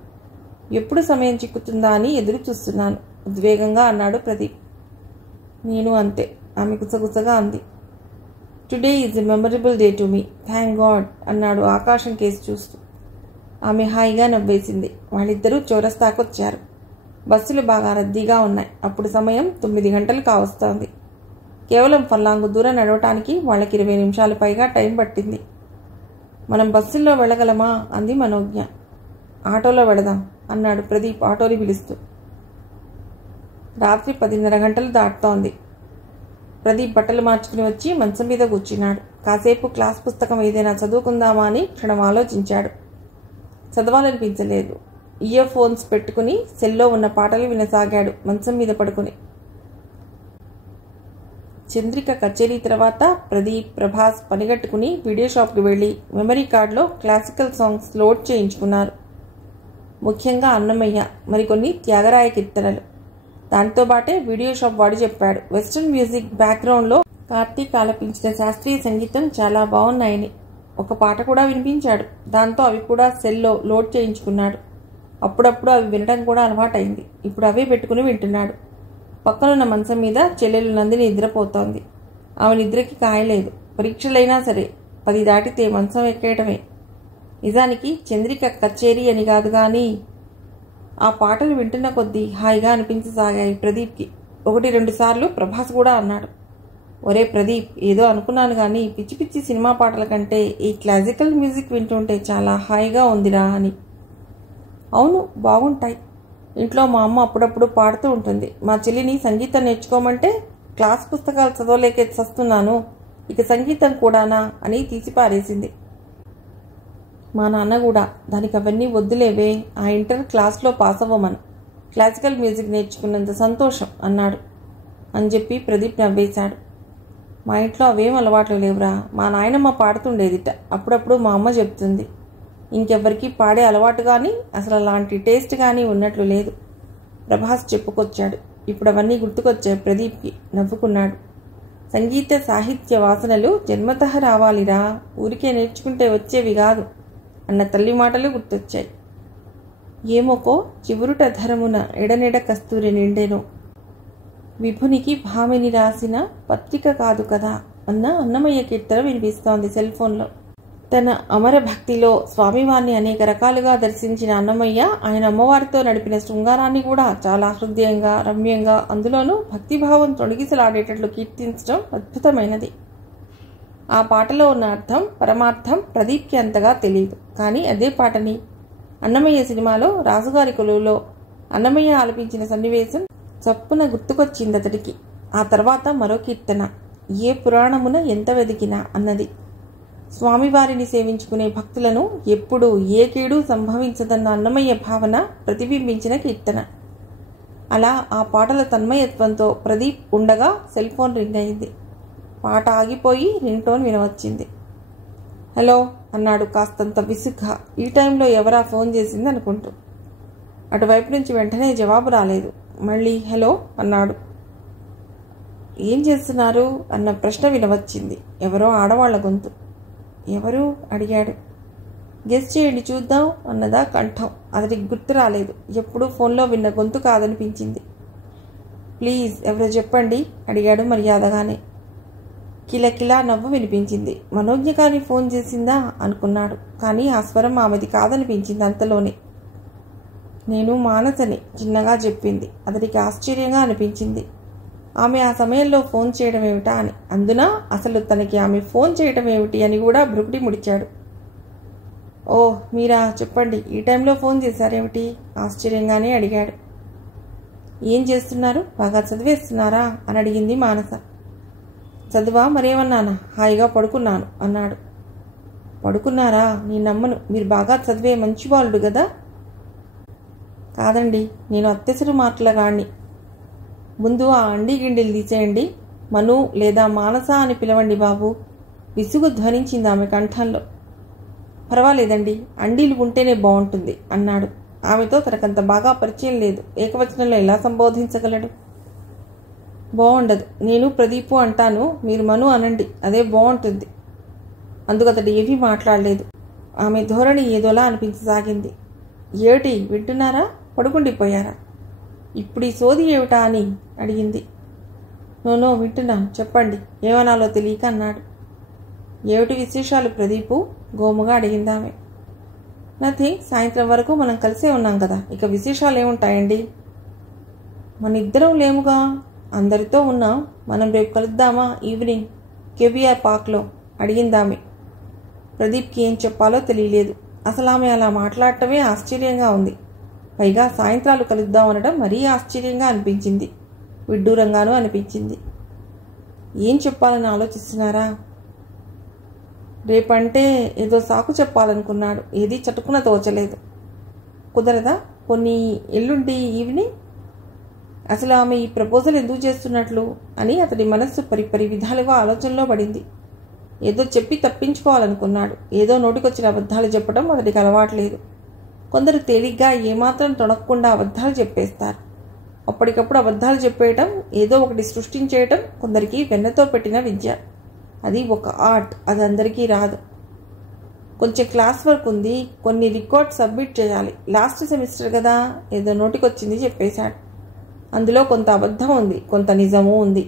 ఎప్పుడు సమయం చిక్కుతుందా అని ఎదురు చూస్తున్నాను ఉద్వేగంగా అన్నాడు ప్రదీప్. నేను అంతే, ఆమె గుసగుసగా అంది. Today is a memorable day to me, thank God అన్నాడు ఆకాశం కేసి చూస్తూ. ఆమె హాయిగా నవ్వేసింది. వాళ్ళిద్దరూ చౌరస్తాకొచ్చారు. బస్సులు బాగా రద్దీగా ఉన్నాయి. అప్పుడు సమయం 9 గంటలు కావస్తోంది. కేవలం ఫల్లాంగు దూరం నడవటానికి వాళ్ళకి 20 నిమిషాలు పైగా టైం పట్టింది. మనం బస్సుల్లో వెళ్ళగలమా అంది మనోజ్ఞ. ఆటోలో వెళదాం అన్నాడు ప్రదీప్ ఆటోని పిలుస్తూ. రాత్రి 10:30 గంటలు దాటుతోంది. ప్రదీప్ బట్టలు మార్చుకుని వచ్చి మంచం మీద కూర్చున్నాడు. కాసేపు క్లాస్ పుస్తకం ఏదైనా చదువుకుందామా అని క్షణం ఆలోచించాడు. చదవాలనిపించలేదు. ఇయర్ ఫోన్స్ పెట్టుకుని సెల్లో ఉన్న పాటలు వినసాగాడు మంచం మీద పడుకుని. చంద్రిక కచేరీ తర్వాత ప్రదీప్, ప్రభాస్ పనిగట్టుకుని వీడియో షాప్కి వెళ్ళి మెమరీ కార్డులో క్లాసికల్ సాంగ్స్ లోడ్ చేయించుకున్నారు. ముఖ్యంగా అన్నమయ్య, మరికొన్ని త్యాగరాయ కీర్తనలు. దాంతోపాటే వీడియో షాప్ వాడు చెప్పాడు వెస్ట్రన్ మ్యూజిక్ బ్యాక్గ్రౌండ్లో కార్తీక్ ఆలపించిన శాస్త్రీయ సంగీతం చాలా బాగున్నాయని. ఒక పాట కూడా వినిపించాడు. దాంతో అవి కూడా సెల్లో లోడ్ చేయించుకున్నాడు. అప్పుడప్పుడు అవి వినడం కూడా అలవాటైంది. ఇప్పుడు అవే పెట్టుకుని వింటున్నాడు. పక్కనున్న మంచం మీద చెల్లెలు నందిని నిద్రపోతోంది. ఆమె నిద్రకి కాయలేదు. పరీక్షలైనా సరే 10 దాటితే మంచం ఎక్కేయటమే. నిజానికి చంద్రిక కచేరీ అని కాదు కానీ ఆ పాటలు వింటున్న కొద్దీ హాయిగా అనిపించసాగాయి ప్రదీప్కి. 1-2 సార్లు ప్రభాస్ కూడా అన్నాడు, ఒరే ప్రదీప్, ఏదో అనుకున్నాను కానీ పిచ్చి పిచ్చి సినిమా పాటల కంటే ఈ క్లాసికల్ మ్యూజిక్ వింటుంటే చాలా హాయిగా ఉందిరా అని. అవును, బాగుంటాయి. ఇంట్లో మా అమ్మ అప్పుడప్పుడు పాడుతూ ఉంటుంది. మా చెల్లిని సంగీతం నేర్చుకోమంటే క్లాస్ పుస్తకాలు చదవలేకే చస్తున్నాను, ఇక సంగీతం కూడానా అని తీసిపారేసింది. మా నాన్న కూడా దానికి అవన్నీ వద్దులేవే, ఆ ఇంటర్ క్లాస్లో పాస్ అవ్వమను, క్లాసికల్ మ్యూజిక్ నేర్చుకున్నంత సంతోషం అన్నాడు అని చెప్పి ప్రదీప్ నవ్వేశాడు. మా ఇంట్లో అవేం అలవాట్లు లేవురా, మా నాయనమ్మ పాడుతుండేదిట, అప్పుడప్పుడు మా అమ్మ చెప్తుంది. ఇంకెవ్వరికి పాడే అలవాటు కానీ అసలు అలాంటి టేస్ట్ కానీ ఉన్నట్లు లేదు ప్రభాస్ చెప్పుకొచ్చాడు. ఇప్పుడు అవన్నీ గుర్తుకొచ్చాయి ప్రదీప్కి. నవ్వుకున్నాడు. సంగీత సాహిత్య వాసనలు జన్మతః రావాలిరా, ఊరికే నేర్చుకుంటే వచ్చేవి కాదు అన్న తల్లి మాటలు గుర్తొచ్చాయి. ఏమోకో చివురుట ధరమున ఎడనెడ కస్తూరి నిండెను, విభునికి భామిని రాసిన పత్రిక కాదు కదా అన్న అన్నమయ్య కీర్తన వినిపిస్తోంది సెల్ ఫోన్లో. తన అమర భక్తిలో స్వామివారిని అనేక రకాలుగా దర్శించిన అన్నమయ్య ఆయన అమ్మవారితో నడిపిన శృంగారాన్ని కూడా చాలా హృదయంగా, రమ్యంగా, అందులోనూ భక్తిభావం తొణిగిసలాడేటట్లు కీర్తించడం అద్భుతమైనది. ఆ పాటలో ఉన్న అర్థం, పరమార్థం ప్రదీప్కి అంతగా తెలియదు. కానీ అదే పాటని అన్నమయ్య సినిమాలో రాజుగారి కొలువులో అన్నమయ్య ఆలపించిన సన్నివేశం చప్పున గుర్తుకొచ్చింది అతడికి. ఆ తర్వాత మరో కీర్తన, ఏ పురాణమున ఎంత వెదికినా అన్నది. స్వామివారిని సేవించుకునే భక్తులను ఎప్పుడూ ఏ కీడు సంభవించదన్న అన్నమయ్య భావన ప్రతిబింబించిన కీర్తన. అలా ఆ పాటల తన్మయత్వంతో ప్రదీప్ ఉండగా సెల్ ఫోన్ రింగ్ అయింది. పాట ఆగిపోయి రింగ్ టోన్ వినవచ్చింది. హలో అన్నాడు కాస్తంత విసుగ్గా. ఈ టైంలో ఎవరా ఫోన్ చేసింది అనుకుంటూ. అటువైపు నుంచి వెంటనే జవాబు రాలేదు. మళ్ళీ హలో అన్నాడు. ఏం చేస్తున్నారు అన్న ప్రశ్న వినవచ్చింది. ఎవరో ఆడవాళ్ల గొంతు. ఎవరు అడిగాడు. గెస్ చేయండి చూద్దాం అన్నదా కంఠం. అతడికి గుర్తు రాలేదు. ఎప్పుడూ ఫోన్లో విన్న గొంతు కాదనిపించింది. ప్లీజ్ ఎవరో చెప్పండి అడిగాడు మర్యాదగానే. కిలకిలా నవ్వు వినిపించింది. మనోజ్ఞ కానీ ఫోన్ చేసిందా అనుకున్నాడు. కానీ ఆ స్వరం ఆమెది కాదనిపించింది అంతలోనే. నేను మానసని చిన్నగా చెప్పింది. అతడికి ఆశ్చర్యంగా అనిపించింది. ఆమె ఆ సమయంలో ఫోన్ చేయడం ఏమిటా అని. అందున అసలు తనకి ఆమె ఫోన్ చేయడం ఏమిటి అని కూడా భ్రుకుటి ముడిచాడు. ఓ మీరా, చెప్పండి, ఈ టైంలో ఫోన్ చేశారేమిటి ఆశ్చర్యంగానే అడిగాడు. ఏం చేస్తున్నారు, బాగా చదివేస్తున్నారా అని అడిగింది మానస. చదువా మరేమన్నానా, హాయిగా పడుకున్నాను అన్నాడు. పడుకున్నారా, నేను నమ్మను, మీరు బాగా చదివే మంచి బాలుడు కదా. కాదండి, నేను అత్యవసర మాటలగాణ్ణి. ముందు ఆ అండి గిండిలు తీసేయండి, మను లేదా మానస అని పిలవండి బాబు. విసుగు ధ్వనించింది ఆమె కంఠంలో. పర్వాలేదండి, అండీలు ఉంటేనే బాగుంటుంది అన్నాడు. ఆమెతో తనకంత బాగా పరిచయం లేదు, ఏకవచనంలో ఎలా సంబోధించగలడు. బాగుండదు, నేను ప్రదీపు అంటాను, మీరు మను అనండి, అదే బాగుంటుంది. అందుకు అతడు ఏమీ మాట్లాడలేదు. ఆమె ధోరణి ఏదోలా అనిపించసాగింది. ఏమిటి వింటున్నారా, పడుకుండిపోయారా? ఇప్పుడు ఈ సోది ఏమిటా అని అడిగింది. నో వింటున్నాం, చెప్పండి, ఏమనాలో తెలియక అన్నాడు. ఏమిటి విశేషాలు ప్రదీపు? గోముగా అడిగింది ఆమె. నథింగ్, సాయంత్రం వరకు మనం కలిసే ఉన్నాం కదా, ఇక విశేషాలు ఏముంటాయండి? మన ఇద్దరం లేముగా, అందరితో ఉన్నాం. మనం రేపు కలుద్దామా ఈవినింగ్ కేబీఆర్ పార్క్లో అడిగిందామె. ప్రదీప్కి ఏం చెప్పాలో తెలియలేదు. అసలు ఆమె అలా మాట్లాడటమే ఆశ్చర్యంగా ఉంది. పైగా సాయంత్రాలు కలుద్దాం అనడం మరీ ఆశ్చర్యంగా అనిపించింది, విడ్డూరంగానూ అనిపించింది. ఏం చెప్పాలని ఆలోచిస్తున్నారా? రేపంటే ఏదో సాకు చెప్పాలనుకున్నాడు, ఏది చటుకున తోచలేదు. కుదరదా కొన్ని ఎల్లుండి ఈవినింగ్? అసలు ఆమె ఈ ప్రపోజల్ ఎందుకు చేస్తున్నట్లు అని అతడి మనస్సు పరిపరి విధాలుగా ఆలోచనలో పడింది. ఏదో చెప్పి తప్పించుకోవాలనుకున్నాడు. ఏదో నోటికొచ్చిన అబద్ధాలు చెప్పడం అతడికి అలవాట్లేదు. కొందరు తేలిగ్గా ఏమాత్రం తొణక్కుండా అబద్ధాలు చెప్పేస్తారు. అప్పటికప్పుడు అబద్ధాలు చెప్పేయటం, ఏదో ఒకటి సృష్టించేయటం కొందరికి వెన్నతో పెట్టిన విద్య. అది ఒక ఆర్ట్, అది అందరికీ రాదు. కొంచెం క్లాస్ వర్క్ ఉంది, కొన్ని రికార్డ్ సబ్మిట్ చేయాలి. లాస్ట్ సెమిస్టర్ కదా, ఏదో నోటికొచ్చింది చెప్పేశాడు. అందులో కొంత అబద్ధం ఉంది, కొంత నిజమూ ఉంది.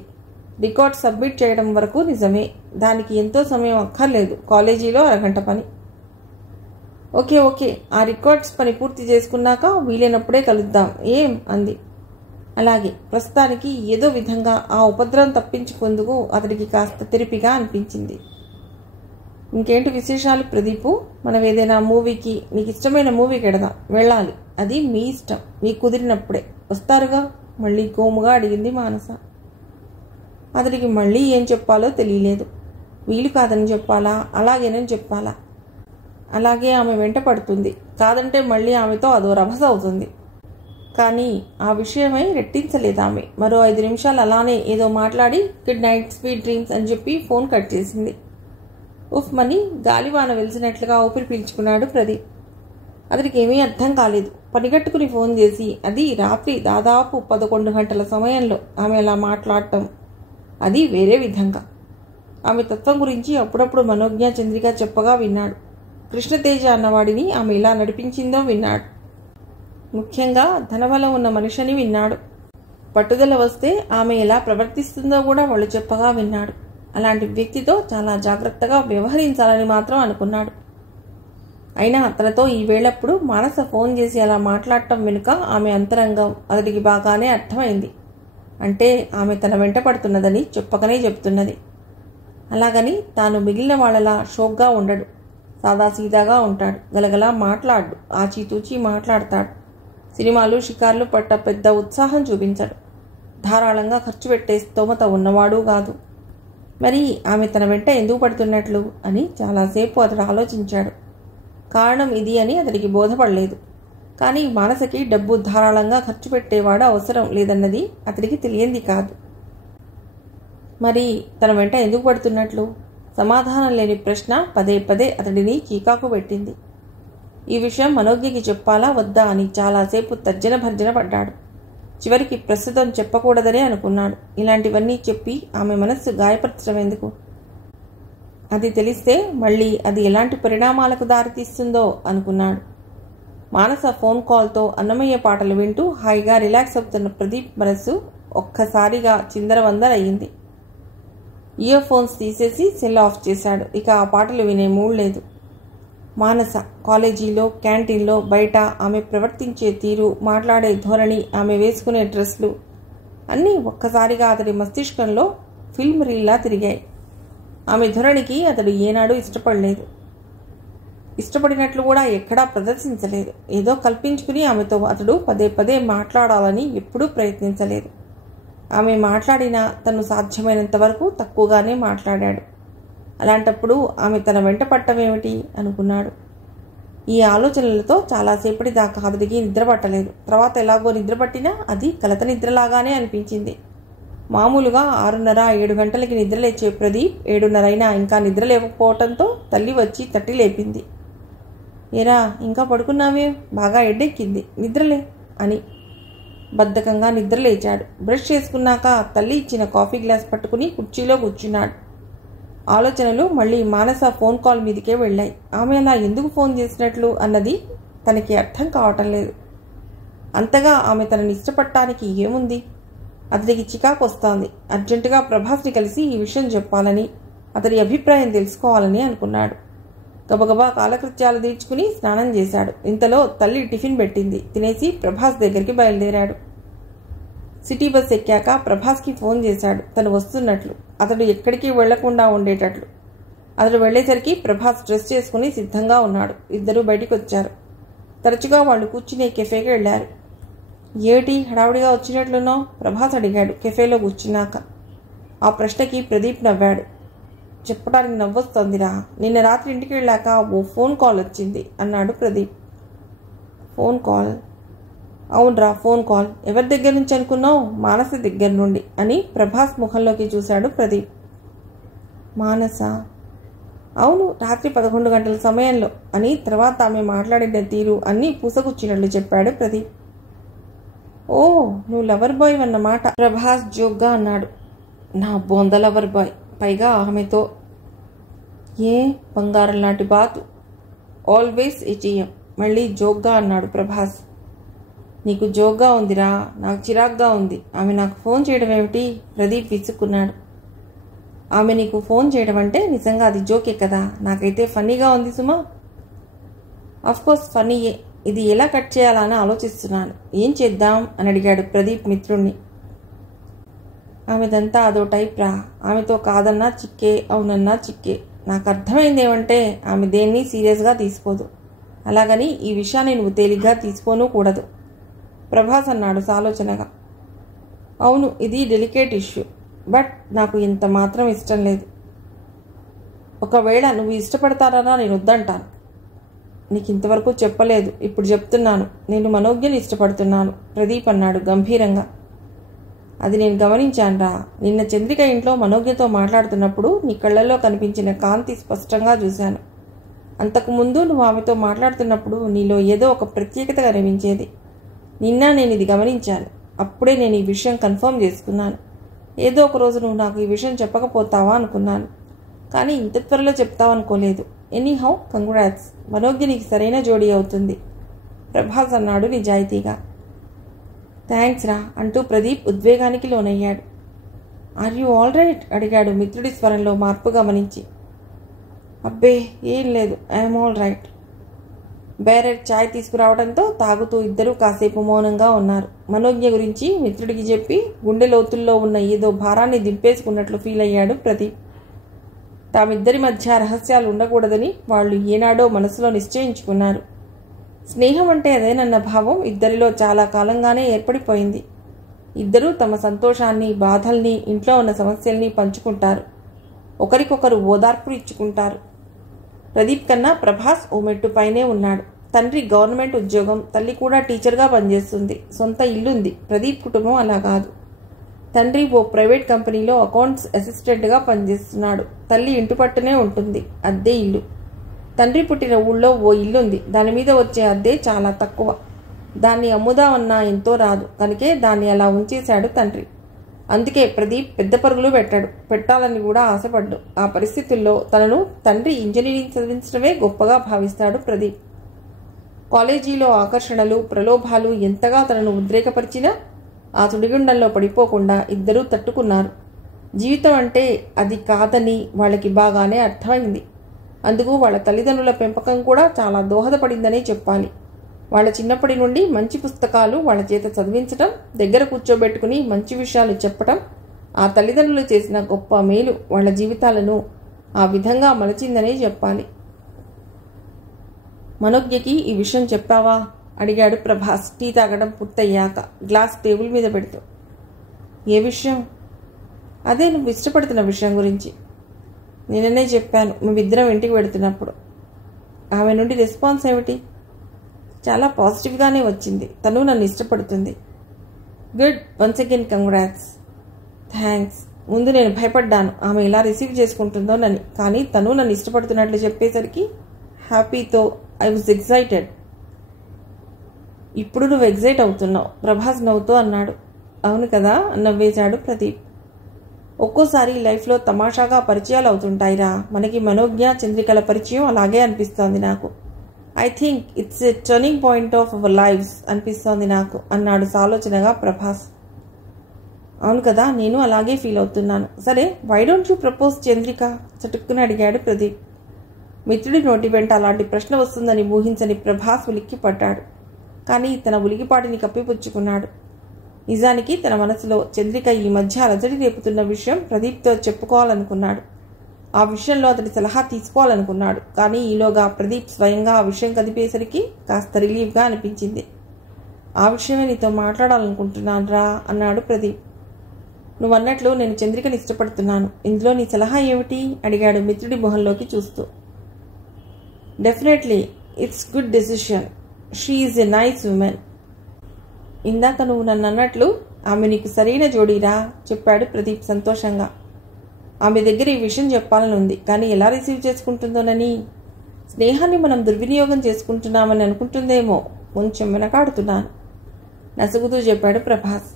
రికార్డ్ సబ్మిట్ చేయడం వరకు నిజమే, దానికి ఎంతో సమయం అక్కర్లేదు, కాలేజీలో అరగంట పని. ఓకే, ఆ రికార్డ్స్ పని పూర్తి చేసుకున్నాక వీలైనప్పుడే కలుద్దాం ఏం అంది. అలాగే, ప్రస్తుతానికి ఏదో విధంగా ఆ ఉపద్రవం తప్పించుకుందుకు అతడికి కాస్త తెరిపిగా అనిపించింది. ఇంకేంటి విశేషాలు ప్రదీపు? మనం ఏదైనా మూవీకి, మీకు ఇష్టమైన మూవీకి వెడదాం, వెళ్ళాలి. అది మీ ఇష్టం, మీకు కుదిరినప్పుడే. వస్తారుగా? మళ్ళీ గోముగా అడిగింది మానస. అతడికి మళ్ళీ ఏం చెప్పాలో తెలియలేదు. వీలు కాదని చెప్పాలా, అలాగేనని చెప్పాలా? అలాగే ఆమె వెంట పడుతుంది, కాదంటే మళ్ళీ ఆమెతో అదో రభస అవుతుంది. కానీ ఆ విషయమై రెట్టించలేదు ఆమె. మరో 5 నిమిషాలు అలానే ఏదో మాట్లాడి గుడ్ నైట్, స్వీట్ డ్రీమ్స్ అని చెప్పి ఫోన్ కట్ చేసింది. ఉఫ్ మని గాలివాన వెలిసినట్లుగా ఊపిరి పీల్చుకున్నాడు ప్రదీప్. అతడికి ఏమీ అర్థం కాలేదు. పనిగట్టుకుని ఫోన్ చేసి, అది రాత్రి దాదాపు 11 గంటల సమయంలో ఆమె అలా మాట్లాడటం, అది వేరే విధంగా. ఆమె తత్వం గురించి అప్పుడప్పుడు మనోజ్ఞ చంద్రిక చెప్పగా విన్నాడు. కృష్ణతేజ అన్నవాడిని ఆమె ఇలా నడిపించిందో విన్నాడు. ముఖ్యంగా ధనబలం ఉన్న మనిషిని విన్నాడు. పట్టుదల వస్తే ఆమె ఎలా ప్రవర్తిస్తుందో కూడా వాళ్ళు చెప్పగా విన్నాడు. అలాంటి వ్యక్తితో చాలా జాగ్రత్తగా వ్యవహరించాలని మాత్రం అనుకున్నాడు. అయినా తనతో ఈ వేళప్పుడు మానస ఫోన్ చేసి అలా మాట్లాడటం వెనుక ఆమె అంతరంగం అతడికి బాగానే అర్థమైంది. అంటే ఆమె తన వెంట పడుతున్నదని చెప్పకనే చెప్తున్నది. అలాగని తాను మిగిలిన వాళ్ళలా షోక్గా ఉండడు, సాదాసీదాగా ఉంటాడు. గలగలా మాట్లాడు, ఆచితూచి మాట్లాడతాడు. సినిమాలు షికార్లు పట్ట పెద్ద ఉత్సాహం చూపించడు. ధారాళంగా ఖర్చు పెట్టే స్తోమత ఉన్నవాడు కాదు. మరి ఆమె తన వెంట ఎందుకు పడుతున్నట్లు అని చాలాసేపు అతడు ఆలోచించాడు. కారణం ఇది అని అతడికి బోధపడలేదు. కానీ మానసకి డబ్బు ధారాళంగా ఖర్చు పెట్టేవాడు అవసరం లేదన్నది అతడికి తెలియంది కాదు. మరి తన వెంట ఎందుకు పడుతున్నట్లు? సమాధానం లేని ప్రశ్న పదే పదే అతడిని చీకాకు పెట్టింది. ఈ విషయం మనోజ్ఞకి చెప్పాలా వద్దా అని చాలాసేపు తర్జన భర్జన పడ్డాడు. చివరికి ప్రస్తుతం చెప్పకూడదనే అనుకున్నాడు. ఇలాంటివన్నీ చెప్పి ఆమె మనస్సు గాయపరచడం ఎందుకు? అది తెలిస్తే మళ్ళీ అది ఎలాంటి పరిణామాలకు దారితీస్తుందో అనుకున్నాడు. మానస ఫోన్ కాల్తో అన్నమయ్య పాటలు వింటూ హాయిగా రిలాక్స్ అవుతున్న ప్రదీప్ మనస్సు ఒక్కసారిగా చిందరవందరయ్యింది. ఇయర్ ఫోన్స్ తీసేసి సెల్ ఆఫ్ చేశాడు. ఇక ఆ పాటలు వినే మూడ్ లేదు. మానస కాలేజీలో, క్యాంటీన్లో, బయట ఆమె ప్రవర్తించే తీరు, మాట్లాడే ధోరణి, ఆమె వేసుకునే డ్రెస్లు అన్నీ ఒక్కసారిగా అతడి మస్తిష్కంలో ఫిల్మ్ రీల్లా తిరిగాయి. ఆమె ధోరణికి అతడు ఏనాడు ఇష్టపడలేదు. ఇష్టపడినట్లు కూడా ఎక్కడా ప్రదర్శించలేదు. ఏదో కల్పించుకుని ఆమెతో అతడు పదే పదే మాట్లాడాలని ఎప్పుడూ ప్రయత్నించలేదు. ఆమె మాట్లాడినా తను సాధ్యమైనంత వరకు తక్కువగానే మాట్లాడాడు. అలాంటప్పుడు ఆమె తన వెంట పట్టమేమిటి అనుకున్నాడు. ఈ ఆలోచనలతో చాలాసేపటి దాకా అతడికి నిద్ర పట్టలేదు. తర్వాత ఎలాగో నిద్ర పట్టినా అది కలత నిద్రలాగానే అనిపించింది. మామూలుగా 6:30-7 గంటలకి నిద్రలేచే ప్రదీప్ 7:30 అయినా ఇంకా నిద్ర లేకపోవటంతో తల్లి వచ్చి తట్టి లేపింది. ఏరా ఇంకా పడుకున్నావే, బాగా ఎడ్డెక్కింది, నిద్రలే అని. బద్ధకంగా నిద్రలేచాడు. బ్రష్ చేసుకున్నాక తల్లి ఇచ్చిన కాఫీ గ్లాస్ పట్టుకుని కుర్చీలో కూర్చున్నాడు. ఆలోచనలు మళ్ళీ మానస ఫోన్ కాల్ మీదకే వెళ్ళాయి. ఆమె అలా ఎందుకు ఫోన్ చేసినట్లు అన్నది తనకి అర్థం కావటం లేదు. అంతగా ఆమె తనని ఇష్టపడటానికి ఏముంది? అతనికి చికాకు వస్తోంది. అర్జెంటుగా ప్రభాస్ని కలిసి ఈ విషయం చెప్పాలని, అతని అభిప్రాయం తెలుసుకోవాలని అనుకున్నాడు. గబగబా కాలకృత్యాలు తీర్చుకుని స్నానం చేశాడు. ఇంతలో తల్లి టిఫిన్ పెట్టింది. తినేసి ప్రభాస్ దగ్గరికి బయలుదేరాడు. సిటీ బస్ ఎక్కాక ప్రభాస్కి ఫోన్ చేశాడు తను వస్తున్నట్లు, అతడు ఎక్కడికి వెళ్లకుండా ఉండేటట్లు. అతడు వెళ్లేసరికి ప్రభాస్ డ్రెస్ చేసుకుని సిద్ధంగా ఉన్నాడు. ఇద్దరూ బయటికి వచ్చారు. తరచుగా వాళ్ళు కూర్చునే కెఫేకి వెళ్లారు. ఏమిటి హడావుడిగా వచ్చినట్లున్నావు? ప్రభాస్ అడిగాడు కెఫేలో కూర్చున్నాక. ఆ ప్రశ్నకి ప్రదీప్ నవ్వాడు. చెప్పడానికి నవ్వొస్తోందిరా, నిన్న రాత్రి ఇంటికి వెళ్ళాక ఓ ఫోన్ కాల్ వచ్చింది అన్నాడు ప్రదీప్. Phone call? అవునరా, ఫోన్ కాల్. ఎవరి దగ్గర నుంచి అనుకున్నావు? మానస దగ్గర నుండి అని ప్రభాస్ ముఖంలోకి చూశాడు ప్రదీప్. మానస? అవును, రాత్రి 11 గంటల సమయంలో అని తర్వాత ఆమె మాట్లాడిన తీరు అన్నీ పూసగుచ్చినట్లు చెప్పాడు ప్రదీప్. ఓ, నువ్వు లవర్ బాయ్ అన్నమాట, ప్రభాస్ జోక్గా అన్నాడు. నా బొంద లవర్ బాయ్, పైగా ఆమెతో. ఏ బంగారం లాంటి బాతు, ఆల్వేస్ ఏటీఎం, మళ్ళీ జోక్గా అన్నాడు ప్రభాస్. నీకు జోక్గా ఉందిరా, నాకు చిరాగ్గా ఉంది. ఆమె నాకు ఫోన్ చేయడం ఏమిటి? ప్రదీప్ విసుక్కున్నాడు. ఆమె నీకు ఫోన్ చేయడం అంటే నిజంగా అది జోకే కదా, నాకైతే ఫన్నీగా ఉంది సుమా. అఫ్కోర్స్ ఫన్నీయే. ఇది ఎలా కట్ చేయాలని ఆలోచిస్తున్నాను. ఏం చేద్దాం అని అడిగాడు ప్రదీప్ మిత్రుణ్ణి. ఆమెదంతా అదో టైప్ రా, ఆమెతో కాదన్నా చిక్కే, అవునన్నా చిక్కే. నాకు అర్థమైంది ఏమంటే ఆమె దేన్ని సీరియస్గా తీసుకోదు. అలాగని ఈ విషయాన్ని నువ్వు తేలిగ్గా తీసుకోను కూడదు, ప్రభాస్ అన్నాడు సాలోచనగా. అవును, ఇది డెలికేట్ ఇష్యూ, బట్ నాకు ఇంత మాత్రం ఇష్టం లేదు. ఒకవేళ నువ్వు ఇష్టపడతారన్నా నేను వద్దంటాను. నీకు ఇంతవరకు చెప్పలేదు, ఇప్పుడు చెప్తున్నాను. నేను మనోజ్ఞని ఇష్టపడుతున్నాను, ప్రదీప్ అన్నాడు గంభీరంగా. అది నేను గమనించానురా. నిన్న చంద్రిక ఇంట్లో మనోజ్ఞతో మాట్లాడుతున్నప్పుడు నీ కళ్ళల్లో కనిపించిన కాంతి స్పష్టంగా చూశాను. అంతకుముందు నువ్వు ఆమెతో మాట్లాడుతున్నప్పుడు నీలో ఏదో ఒక ప్రత్యేకత కనిపించేది. నిన్న నేను ఇది గమనించాను. అప్పుడే నేను ఈ విషయం కన్ఫర్మ్ చేసుకున్నాను. ఏదో ఒక రోజు నువ్వు నాకు ఈ విషయం చెప్పకపోతావా అనుకున్నాను, కానీ ఇంత త్వరలో చెప్తావనుకోలేదు. ఎనీహౌ కంగ్రాట్స్, మనోజ్ఞ నీకు సరైన జోడీ అవుతుంది, ప్రభాస్ అన్నాడు నిజాయితీగా. థ్యాంక్స్ రా అంటూ ప్రదీప్ ఉద్వేగానికి లోనయ్యాడు. ఆర్ యూ ఆల్ రైట్ అడిగాడు మిత్రుడి స్వరంలో మార్పు గమనించి. అబ్బే ఏం లేదు, ఐఎమ్ ఆల్ రైట్. బేరెట్ ఛాయ్ తీసుకురావడంతో తాగుతూ ఇద్దరూ కాసేపు మౌనంగా ఉన్నారు. మనోజ్ఞ గురించి మిత్రుడికి చెప్పి గుండె లోతుల్లో ఉన్న ఏదో భారాన్ని దింపేసుకున్నట్లు ఫీల్ అయ్యాడు ప్రదీప్. తామిద్దరి మధ్య రహస్యాలు ఉండకూడదని వాళ్ళు ఏనాడో మనసులో నిశ్చయించుకున్నారు. స్నేహం అంటే అదేనన్న భావం ఇద్దరిలో చాలా కాలంగానే ఏర్పడిపోయింది. ఇద్దరూ తమ సంతోషాన్ని, బాధల్ని, ఇంట్లో ఉన్న సమస్యల్ని పంచుకుంటారు. ఒకరికొకరు ఓదార్పులు ఇచ్చుకుంటారు. ప్రదీప్ కన్నా ప్రభాస్ ఓ మెట్టు పైనే ఉన్నాడు. తండ్రి గవర్నమెంట్ ఉద్యోగం, తల్లి కూడా టీచర్గా పనిచేస్తుంది, సొంత ఇల్లుంది. ప్రదీప్ కుటుంబం అలా కాదు. తండ్రి ఓ ప్రైవేట్ కంపెనీలో అకౌంట్స్ అసిస్టెంట్గా పనిచేస్తున్నాడు. తల్లి ఇంటి పట్టునే ఉంటుంది, అద్దె ఇల్లు. తండ్రి పుట్టిన ఊళ్ళో ఓ ఇల్లుంది, దాని మీద వచ్చే అద్దె చాలా తక్కువ. దాన్ని అమ్ముదామన్నా ఎంతో రాదు, కనుకే దాన్ని అలా ఉంచేశాడు తండ్రి. అందుకే ప్రదీప్ పెద్ద పరుగులు పెట్టాలని కూడా ఆశపడ్డు. ఆ పరిస్థితుల్లో తనను తండ్రి ఇంజనీరింగ్ చదివించడమే గొప్పగా భావిస్తాడు ప్రదీప్. కాలేజీలో ఆకర్షణలు, ప్రలోభాలు ఎంతగా తనను ఉద్రేకపరిచినా ఆ సుడిగుండంలో పడిపోకుండా ఇద్దరూ తట్టుకున్నారు. జీవితం అంటే అది కాదని వాళ్ళకి బాగానే అర్థమైంది. అందుకు వాళ్ళ తల్లిదండ్రుల పెంపకం కూడా చాలా దోహదపడిందనే చెప్పాలి. వాళ్ళ చిన్నప్పటి నుండి మంచి పుస్తకాలు వాళ్ళ చేత చదివించటం, దగ్గర కూర్చోబెట్టుకుని మంచి విషయాలు చెప్పటం ఆ తల్లిదండ్రులు చేసిన గొప్ప మేలు వాళ్ళ జీవితాలను ఆ విధంగా మలచిందనే చెప్పాలి. మనోజ్ఞకి ఈ విషయం చెప్పావా అడిగాడు ప్రభాస్ టీ తాగడం పూర్తయ్యాక గ్లాస్ టేబుల్ మీద పెడుతూ. ఏ విషయం? అదే నువ్వు ఇష్టపడుతున్న విషయం గురించి. నేననే చెప్పాను మేమిద్దరం ఇంటికి వెడుతున్నప్పుడు. ఆమె నుండి రెస్పాన్స్ ఏమిటి? చాలా పాజిటివ్గానే వచ్చింది. తను నన్ను ఇష్టపడుతుంది. Good, once again congrats. Thanks. ముందు నేను భయపడ్డాను ఆమె ఇలా రిసీవ్ చేసుకుంటుందోనని, కానీ తను నన్ను ఇష్టపడుతున్నట్లు చెప్పేసరికి హ్యాపీతో ఐ వాజ్ ఎక్సైటెడ్. ఇప్పుడు నువ్వు ఎగ్జైట్ అవుతున్నావు, ప్రభాస్ నవ్వుతూ అన్నాడు. అవును కదా నవ్వేశాడు ప్రదీప్. ఒక్కోసారి లైఫ్లో తమాషాగా పరిచయాలు అవుతుంటాయిరా. మనకి మనోజ్ఞ చంద్రికల పరిచయం అలాగే అనిపిస్తోంది నాకు. I think it's a turning point of our lives అనిపిస్తోంది నాకు అన్నాడు సాలోచనగా ప్రభాస్. అవును కదా, నేను అలాగే ఫీల్ అవుతున్నాను. సరే, why don't you propose Chandrika? చటుక్కుని అడిగాడు ప్రదీప్. మిత్రుడి నోటి వెంట అలాంటి ప్రశ్న వస్తుందని ఊహించని ప్రభాస్ ఉలిక్కి పడ్డాడు. కానీ తన ఉలికిపాటిని కప్పిపుచ్చుకున్నాడు. నిజానికి తన మనసులో చంద్రిక ఈ మధ్య అలజడి రేపుతున్న విషయం ప్రదీప్తో చెప్పుకోవాలనుకున్నాడు. ఆ విషయంలో అతడి సలహా తీసుకోవాలనుకున్నాడు. కానీ ఈలోగా ప్రదీప్ స్వయంగా ఆ విషయం కదిపేసరికి కాస్త రిలీఫ్గా అనిపించింది. ఆ విషయమే నీతో మాట్లాడాలనుకుంటున్నాను రా అన్నాడు ప్రదీప్. నువ్వన్నట్లు నేను చంద్రికని ఇష్టపడుతున్నాను. ఇందులో నీ సలహా ఏమిటి? అడిగాడు మిత్రుడి మొహంలోకి చూస్తూ. Definitely it's good decision. She is a nice women. ఇందాక నువ్వు నన్ను అన్నట్లు ఆమె నీకు సరైన జోడీరా చెప్పాడు ప్రదీప్ సంతోషంగా. ఆమె దగ్గర ఈ విషయం చెప్పాలని ఉంది, కానీ ఎలా రిసీవ్ చేసుకుంటుందోనని. స్నేహాన్ని మనం దుర్వినియోగం చేసుకుంటున్నామని అనుకుంటుందేమో. కొంచెం వెనకాడుతున్నాను నసుగుతూ చెప్పాడు ప్రభాస్.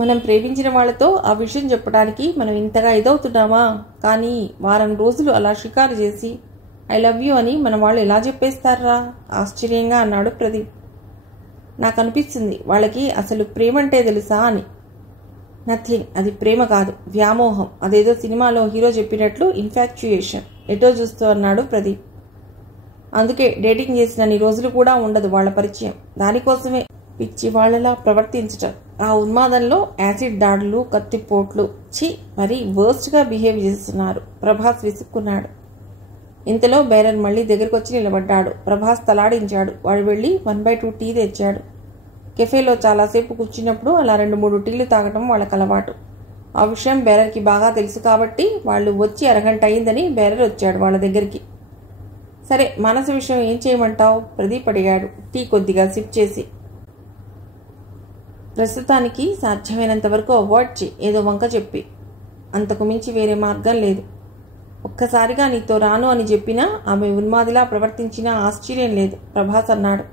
మనం ప్రేమించిన వాళ్లతో ఆ విషయం చెప్పడానికి మనం ఇంతగా ఇదవుతున్నామా? కానీ వారం రోజులు అలా షికారు చేసి ఐ లవ్ యూ అని మన వాళ్ళు ఎలా చెప్పేస్తారా? ఆశ్చర్యంగా అన్నాడు ప్రదీప్. నాకు అనిపిస్తుంది వాళ్ళకి అసలు ప్రేమంటే తెలుసా అని. నథింగ్, అది ప్రేమ కాదు, వ్యామోహం. అదేదో సినిమాలో హీరో చెప్పినట్లు ఇన్ఫాక్చుయేషన్. ఎటో చూస్తూ అన్నాడు ప్రదీప్. అందుకే డేటింగ్ చేసిన రోజులు కూడా ఉండదు వాళ్ళ పరిచయం. దానికోసమే పిచ్చి వాళ్లలా ప్రవర్తించటం. ఆ ఉన్మాదంలో యాసిడ్ దాడులు, కత్తిపోట్లు. మరీ వర్స్ట్గా బిహేవ్ చేస్తున్నారు. ప్రభాస్ విసుక్కున్నాడు. ఇంతలో బేరర్ మళ్లీ దగ్గరకొచ్చి నిలబడ్డాడు. ప్రభాస్ తలాడించాడు. వాడు వెళ్లి 1/2 టీ తెచ్చాడు. కెఫేలో చాలాసేపు కూర్చున్నప్పుడు అలా 2-3 టీలు తాగటం వాళ్ళకి అలవాటు. ఆ విషయం బేరర్కి బాగా తెలుసు కాబట్టి వాళ్ళు వచ్చి అరగంట అయిందని బేరర్ వచ్చాడు వాళ్ళ దగ్గరికి. సరే, మనసు విషయం ఏం చేయమంటావు? ప్రదీప్ అడిగాడు టీ కొద్దిగా సిప్ చేసి. ప్రస్తుతానికి సాధ్యమైనంత వరకు అవాయిడ్ చేయి, ఏదో వంక చెప్పి. అంతకు మించి వేరే మార్గం లేదు. ఒక్కసారిగా నీతో రాను అని చెప్పినా ఆమె ఉన్మాదిలా ప్రవర్తించినా ఆశ్చర్యం లేదు ప్రభాస్ అన్నాడు.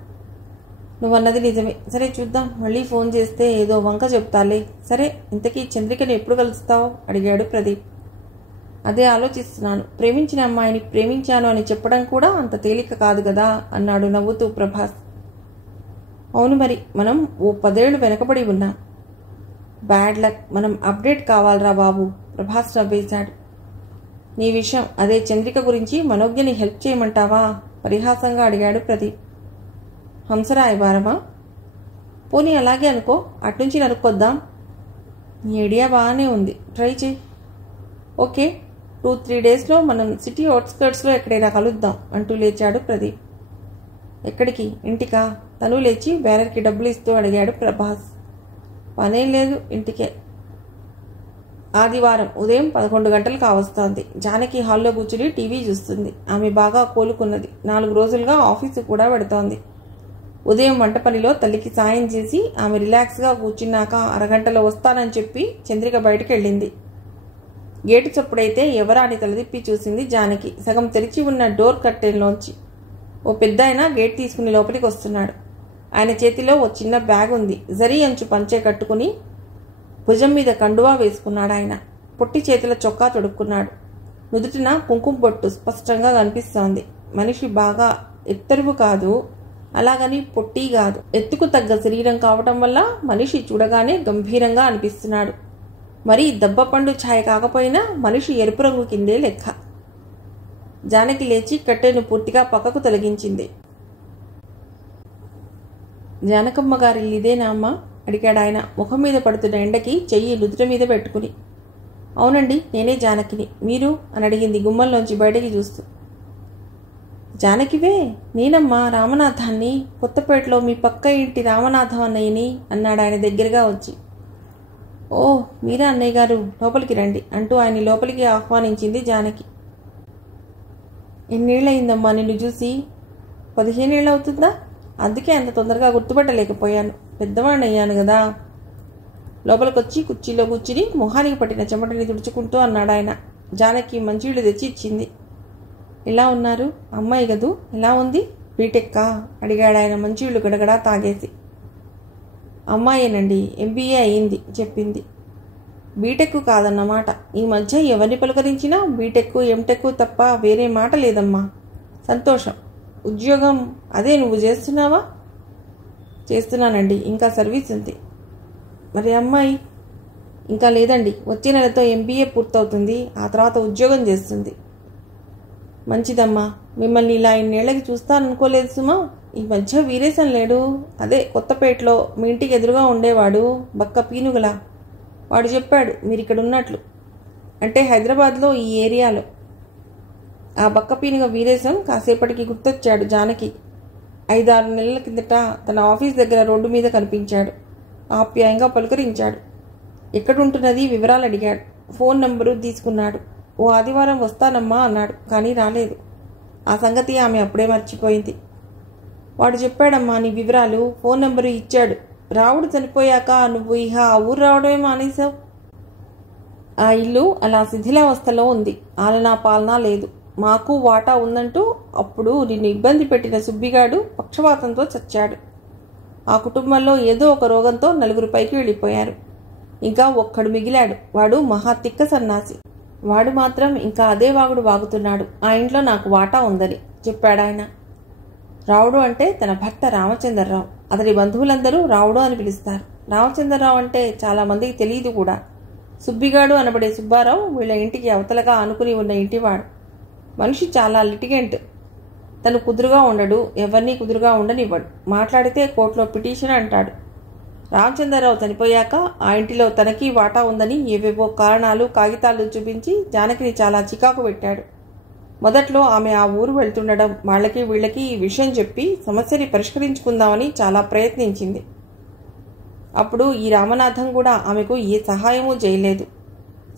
నువ్వన్నది నిజమే. సరే చూద్దాం, మళ్ళీ ఫోన్ చేస్తే ఏదో వంక చెప్తాలే. సరే, ఇంతకీ చంద్రికని ఎప్పుడు కలుస్తావు? అడిగాడు ప్రదీప్. అదే ఆలోచిస్తున్నాను. ప్రేమించిన అమ్మాయిని ప్రేమించాను అని చెప్పడం కూడా అంత తేలిక కాదు కదా అన్నాడు నవ్వుతూ ప్రభాస్. అవును, మరి మనం ఓ 10 ఏళ్లు వెనకబడి ఉన్నాం. Bad luck. మనం అప్డేట్ కావాలరా బాబు. ప్రభాస్ నవ్వేశాడు. నీ విషయం, అదే చంద్రిక గురించి మనోజ్ఞని హెల్ప్ చేయమంటావా? పరిహాసంగా అడిగాడు ప్రదీప్. హంసరాయ భారమా? పోనీ అలాగే అనుకో, అట్నుంచి నరుక్కొద్దాం. నీ ఐడియా బాగానే ఉంది, ట్రై చేయి. ఓకే, 2-3 డేస్లో మనం సిటీ అవుట్స్కర్ట్స్లో ఎక్కడైనా కలుద్దాం అంటూ లేచాడు ప్రదీప్. ఎక్కడికి? ఇంటికా? తను లేచి బేరర్కి డబ్బులు ఇస్తూ అడిగాడు ప్రభాస్. పనేం లేదు, ఇంటికే. ఆదివారం ఉదయం 11 గంటలు కావస్తోంది. జానకి హాల్లో కూర్చుని టీవీ చూస్తుంది. ఆమె బాగా కోలుకున్నది. 4 రోజులుగా ఆఫీసు కూడా పెడుతోంది. ఉదయం వంట పనిలో తల్లికి సాయం చేసి ఆమె రిలాక్స్గా కూర్చున్నాక అరగంటలో వస్తానని చెప్పి చంద్రిక బయటకు వెళ్ళింది. గేటు చప్పుడైతే ఎవరా అని తలదిప్పి చూసింది జానకి. సగం తెరిచి ఉన్న డోర్ కర్టెన్లోంచి ఓ పెద్ద ఆయన గేట్ తీసుకుని లోపలికి వస్తున్నాడు. ఆయన చేతిలో ఓ చిన్న బ్యాగ్ ఉంది. జరీ అంచు పంచే కట్టుకుని భుజం మీద కండువా వేసుకున్నాడు ఆయన. పొట్టి చేతుల చొక్కా తొడుక్కున్నాడు. నుదుటిన కుంకుమ బొట్టు స్పష్టంగా కనిపిస్తోంది. మనిషి బాగా ఎత్తరువు కాదు, అలాగని పొట్టి కాదు. ఎత్తుకు తగ్గ శరీరం కావటం వల్ల మనిషి చూడగానే గంభీరంగా అనిపిస్తున్నాడు. మరీ దబ్బపండు ఛాయ కాకపోయినా మనిషి ఎరుపు రంగు కిందే లెక్క. జానకి లేచి కట్టెను పూర్తిగా పక్కకు తొలగించింది. జానకమ్మ గారి ఇదేనా అమ్మా? అడిగాడు ఆయన ముఖం మీద పడుతున్న ఎండకి చెయ్యి నుదుట మీద పెట్టుకుని. అవునండి, నేనే జానకిని. మీరు? అని అడిగింది గుమ్మంలోంచి బయటికి చూస్తూ. జానకివే? నేనమ్మా, రామనాథాన్ని. కొత్తపేటలో మీ పక్క ఇంటి రామనాథం అన్నయ్యని అన్నాడు ఆయన దగ్గరగా వచ్చి. ఓ, మీరా అన్నయ్య గారు, లోపలికి రండి అంటూ ఆయన లోపలికి ఆహ్వానించింది జానకి. ఎన్నేళ్ళయిందమ్మా నిన్ను చూసి? 15 ఏళ్ళు అవుతుందా? అందుకే అంత తొందరగా గుర్తుపట్టలేకపోయాను. పెద్దవాడిని అయ్యాను కదా. లోపలికొచ్చి కుర్చీలో కూర్చుని మొహానికి పట్టిన చెమటని తుడుచుకుంటూ అన్నాడు ఆయన. జానకి మంచినీళ్ళు తెచ్చి ఇచ్చింది. ఎలా ఉన్నారు? అమ్మాయి గదు, ఎలా ఉంది? బీటెక్కా? అడిగాడు ఆయన మంచినీళ్ళు గడగడా తాగేసి. అమ్మాయేనండి, MBA అయింది చెప్పింది. బీటెక్ కాదన్నమాట. ఈ మధ్య ఎవరిని పలకరించినా బీటెక్ ఎంటెక్ తప్ప వేరే మాట లేదమ్మా. సంతోషం. ఉద్యోగం అదే నువ్వు చేస్తున్నావా? చేస్తున్నానండి, ఇంకా సర్వీస్ ఉంది. మరి అమ్మాయి? ఇంకా లేదండి, వచ్చే నెలతో MBA పూర్తవుతుంది. ఆ తర్వాత ఉద్యోగం చేస్తుంది. మంచిదమ్మా. మిమ్మల్ని ఇలా ఇన్నేళ్లకి చూస్తాననుకోలేదు సుమా. ఈ మధ్య వీరేశం లేడు, అదే కొత్తపేటలో మీ ఇంటికి ఎదురుగా ఉండేవాడు, బక్క పీనుగలా. వాడు చెప్పాడు మీరు ఇక్కడ ఉన్నట్లు. అంటే హైదరాబాద్లో ఈ ఏరియాలో. ఆ బక్క పీనుగ వీరేశం కాసేపటికి గుర్తొచ్చాడు జానకి. 5-6 నెలల కిందట తన ఆఫీస్ దగ్గర రోడ్డు మీద కనిపించాడు. ఆప్యాయంగా పలుకరించాడు. ఎక్కడుంటున్నది వివరాలు అడిగాడు. ఫోన్ నంబరు తీసుకున్నాడు. ఓ ఆదివారం వస్తానమ్మా అన్నాడు, కానీ రాలేదు. ఆ సంగతి ఆమె అప్పుడే మర్చిపోయింది. వాడు చెప్పాడమ్మా నీ వివరాలు, ఫోన్ నంబరు ఇచ్చాడు. రావుడు చనిపోయాక నువ్వు ఇహ ఆ ఊరు రావడమే మానేశావు. ఆ ఇల్లు అలా శిథిలావస్థలో ఉంది. ఆలనా పాలనా లేదు. మాకు వాటా ఉందంటూ అప్పుడు నిన్ను ఇబ్బంది పెట్టిన సుబ్బిగాడు పక్షవాతంతో చచ్చాడు. ఆ కుటుంబంలో ఏదో ఒక రోగంతో 4 పైకి వెళ్ళిపోయారు. ఇంకా ఒక్కడు మిగిలాడు. వాడు మహా తిక్క సన్నాసి. వాడు మాత్రం ఇంకా అదే వాగుడు వాగుతున్నాడు. ఆ ఇంట్లో నాకు వాటా ఉందని చెప్పాడాయన. రావుడు అంటే తన భర్త రామచంద్రరావు. అతడి బంధువులందరూ రావుడు అని పిలుస్తారు. రామచంద్రరావు అంటే చాలా మందికి తెలియదు కూడా. సుబ్బిగాడు అనబడే సుబ్బారావు వీళ్ళ ఇంటికి అవతలగా ఆనుకుని ఉన్న ఇంటివాడు. మనిషి చాలా లిటిగెంట్. తను కుదురుగా ఉండడు, ఎవరినీ కుదురుగా ఉండనివ్వడు. మాట్లాడితే కోర్టులో పిటిషన్ అంటాడు. రామచంద్రరావు చనిపోయాక ఆ ఇంటిలో తనకి వాటా ఉందని ఏవేవో కారణాలు కాగితాలు చూపించి జానకిని చాలా చికాకు పెట్టాడు. మొదట్లో ఆమె ఆ ఊరు వెళ్తుండడం, వాళ్ళకి వీళ్ళకి ఈ విషయం చెప్పి సమస్యని పరిష్కరించుకుందామని చాలా ప్రయత్నించింది. అప్పుడు ఈ రామనాథం కూడా ఆమెకు ఏ సహాయమూ చేయలేదు.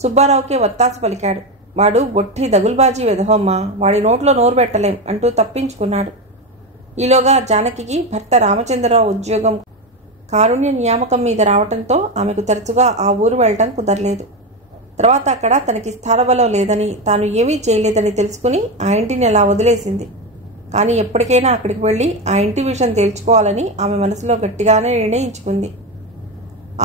సుబ్బారావుకే వత్తాసు పలికాడు. వాడు బొట్టి దగుల్బాజీ వెధవమ్మ, వాడి నోట్లో నోరు పెట్టలేం అంటూ తప్పించుకున్నాడు. ఈలోగా జానకికి భర్త రామచంద్రరావు ఉద్యోగం కారుణ్య నియామకం మీద రావటంతో ఆమెకు తరచుగా ఆ ఊరు వెళ్ళటం కుదరలేదు. తర్వాత అక్కడ తనకి స్థానబలం లేదని, తాను ఏమీ చేయలేదని తెలుసుకుని ఆ ఇంటిని అలా వదిలేసింది. కానీ ఎప్పటికైనా అక్కడికి వెళ్ళి ఆ ఇంటి విషయం తేల్చుకోవాలని ఆమె మనసులో గట్టిగానే నిర్ణయించుకుంది.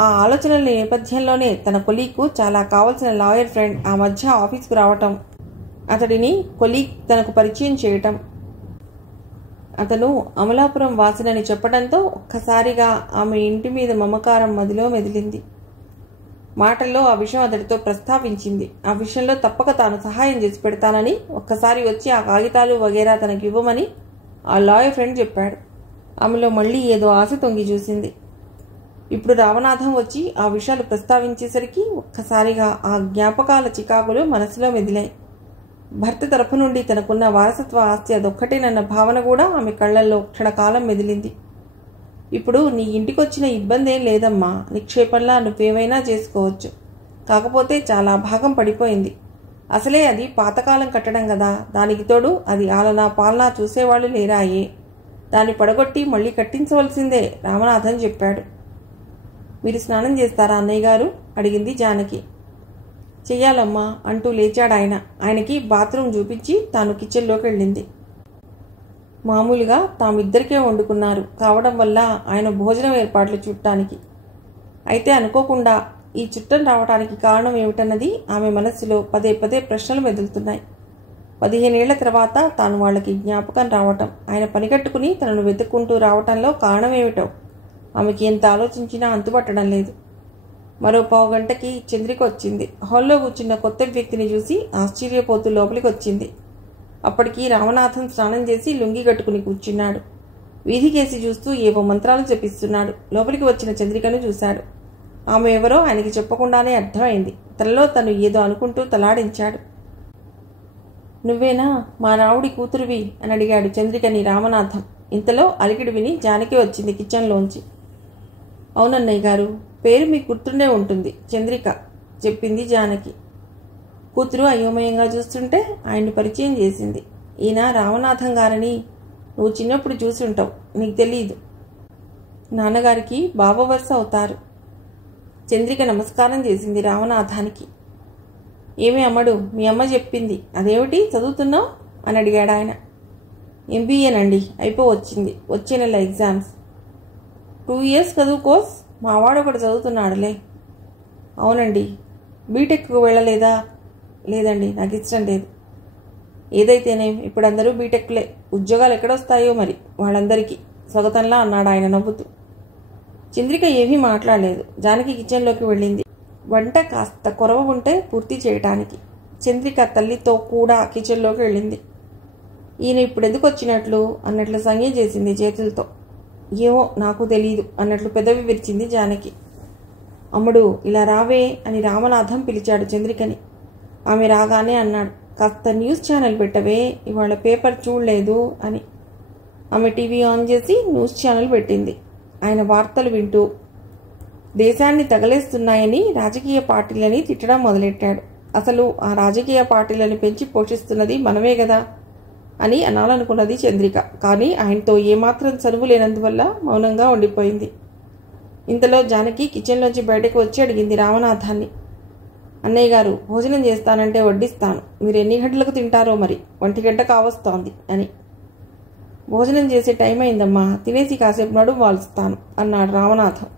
ఆ ఆలోచనల నేపథ్యంలోనే తన కొలీగ్కు చాలా కావలసిన లాయర్ ఫ్రెండ్ ఆ మధ్య ఆఫీస్కు రావటం, అతడిని కొలీగ్ తనకు పరిచయం చేయటం, అతను అమలాపురం వాసినని చెప్పడంతో ఒక్కసారిగా ఆమె ఇంటి మీద మమకారం మదిలో మెదిలింది. మాటల్లో ఆ విషయం అతడితో ప్రస్తావించింది. ఆ విషయంలో తప్పక తాను సహాయం చేసి పెడతానని, ఒక్కసారి వచ్చి ఆ కాగితాలు వగేరా తనకి ఇవ్వమని ఆ లాయర్ ఫ్రెండ్ చెప్పాడు. ఆమెలో మళ్ళీ ఏదో ఆశ తొంగి చూసింది. ఇప్పుడు రామనాథం వచ్చి ఆ విషయాలు ప్రస్తావించేసరికి ఒక్కసారిగా ఆ జ్ఞాపకాల చికాకులు మనసులో మెదిలాయి. భర్త తరపు నుండి తనకున్న వారసత్వ ఆస్తి అదొక్కటేనన్న భావన కూడా ఆమె కళ్లల్లో క్షణకాలం మెదిలింది. ఇప్పుడు నీ ఇంటికొచ్చిన ఇబ్బంది ఏం లేదమ్మా, నిక్షేపంలా నువ్వేమైనా చేసుకోవచ్చు. కాకపోతే చాలా భాగం పడిపోయింది. అసలే అది పాతకాలం కట్టడం కదా, దానికి తోడు అది ఆలనా పాలనా చూసేవాళ్ళు లేరాయే. దాన్ని పడగొట్టి మళ్ళీ కట్టించవలసిందే రామనాథన్ చెప్పాడు. మీరు స్నానం చేస్తారా అన్నయ్య గారు అడిగింది జానకి. చెయ్యాలమ్మా అంటూ లేచాడు ఆయన. ఆయనకి బాత్రూమ్ చూపించి తాను కిచెన్లోకి వెళ్ళింది. మామూలుగా తామిద్దరికే వండుకున్నారు కావడం వల్ల ఆయన భోజనం ఏర్పాట్లు చుట్టానికి. అయితే అనుకోకుండా ఈ చుట్టం రావడానికి కారణం ఏమిటన్నది ఆమె మనస్సులో పదే పదే ప్రశ్నలు మెదులుతున్నాయి. 15 ఏళ్ల తర్వాత తాను వాళ్ళకి జ్ఞాపకం రావటం, ఆయన పనికట్టుకుని తనను వెతుక్కుంటూ రావటంలో కారణం ఏమిటో ఆమెకి ఎంత ఆలోచించినా అంతుపట్టడం లేదు. మరో 15 గంటకి చంద్రిక వచ్చింది. హాల్లో కూర్చున్న కొత్త వ్యక్తిని చూసి ఆశ్చర్యపోతూ లోపలికి వచ్చింది. అప్పటికి రామనాథన్ స్నానం చేసి లుంగి కట్టుకుని కూర్చున్నాడు. వీధికేసి చూస్తూ ఏవో మంత్రాలు జపిస్తున్నాడు. లోపలికి వచ్చిన చంద్రికను చూశాడు. ఆమె ఎవరో ఆయనకి చెప్పకుండానే అర్థమైంది. తనలో తను ఏదో అనుకుంటూ తలాడించాడు. నువ్వేనా మా రావుడి కూతురువి అని అడిగాడు చంద్రికని రామనాథం. ఇంతలో అలికిడి విని జానకి వచ్చింది కిచెన్లోంచి. అవునన్నయ్య గారు, పేరు మీకు గుర్తుండే ఉంటుంది, చంద్రిక చెప్పింది జానకి. కూతురు అయోమయంగా చూస్తుంటే ఆయన్ని పరిచయం చేసింది. ఈయన రామనాథం గారని నువ్వు చిన్నప్పుడు చూసి ఉంటావు, నీకు తెలీదు. నాన్నగారికి బావ వరుస అవుతారు. చంద్రిక నమస్కారం చేసింది రామనాథానికి. ఏమి అమ్మడు, మీ అమ్మ చెప్పింది, అదేమిటి చదువుతున్నావు అని అడిగాడు ఆయన. MBAనండి, అయిపోవచ్చింది, వచ్చే నెల ఎగ్జామ్స్. 2 years చదువు కోర్స్, మావాడు ఒకటి చదువుతున్నాడులే. అవునండి, బీటెక్కు వెళ్ళలేదా? లేదండి, నాకు ఇష్టం లేదు. ఏదైతేనే ఇప్పుడు అందరూ బీటెక్లే, ఉద్యోగాలు ఎక్కడొస్తాయో మరి వాళ్ళందరికీ స్వగతంలా అన్నాడు ఆయన నవ్వుతూ. చంద్రిక ఏమీ మాట్లాడలేదు. జానకి కిచెన్లోకి వెళ్ళింది, వంట కాస్త కొరవ ఉంటే పూర్తి చేయటానికి. చంద్రిక తల్లితో కూడా కిచెన్లోకి వెళ్ళింది. ఈయన ఇప్పుడు ఎందుకు వచ్చినట్లు అన్నట్లు సంజ్ఞ చేసింది చేతులతో. ఏమో నాకు తెలియదు అన్నట్లు పెదవి విరిచింది జానకి. అమ్ముడు ఇలా రావే అని రామనాథం పిలిచాడు చంద్రికని. ఆమె రాగానే అన్నాడు, కాస్త న్యూస్ ఛానల్ పెట్టవే, ఇవాళ పేపర్ చూడలేదు అని. ఆమె టీవీ ఆన్ చేసి న్యూస్ ఛానల్ పెట్టింది. ఆయన వార్తలు వింటూ దేశాన్ని తగలేస్తున్నాయని రాజకీయ పార్టీలని తిట్టడం మొదలెట్టాడు. అసలు ఆ రాజకీయ పార్టీలను పెంచి పోషిస్తున్నది మనమే కదా అని అనాలనుకున్నది చంద్రిక. కానీ ఆయనతో ఏమాత్రం చనువు లేనందువల్ల మౌనంగా ఉండిపోయింది. ఇంతలో జానకి కిచెన్లోంచి బయటకు వచ్చి అడిగింది రామనాథాన్ని, అన్నయ్య గారు భోజనం చేస్తానంటే వడ్డిస్తాను, మీరు ఎన్ని గంటలకు తింటారో మరి, 1 గంట కావస్తోంది అని. భోజనం చేసే టైం అయిందమ్మా, తినేసి కాసేపు నడుము వాల్చుతాను అన్నాడు రామనాథం.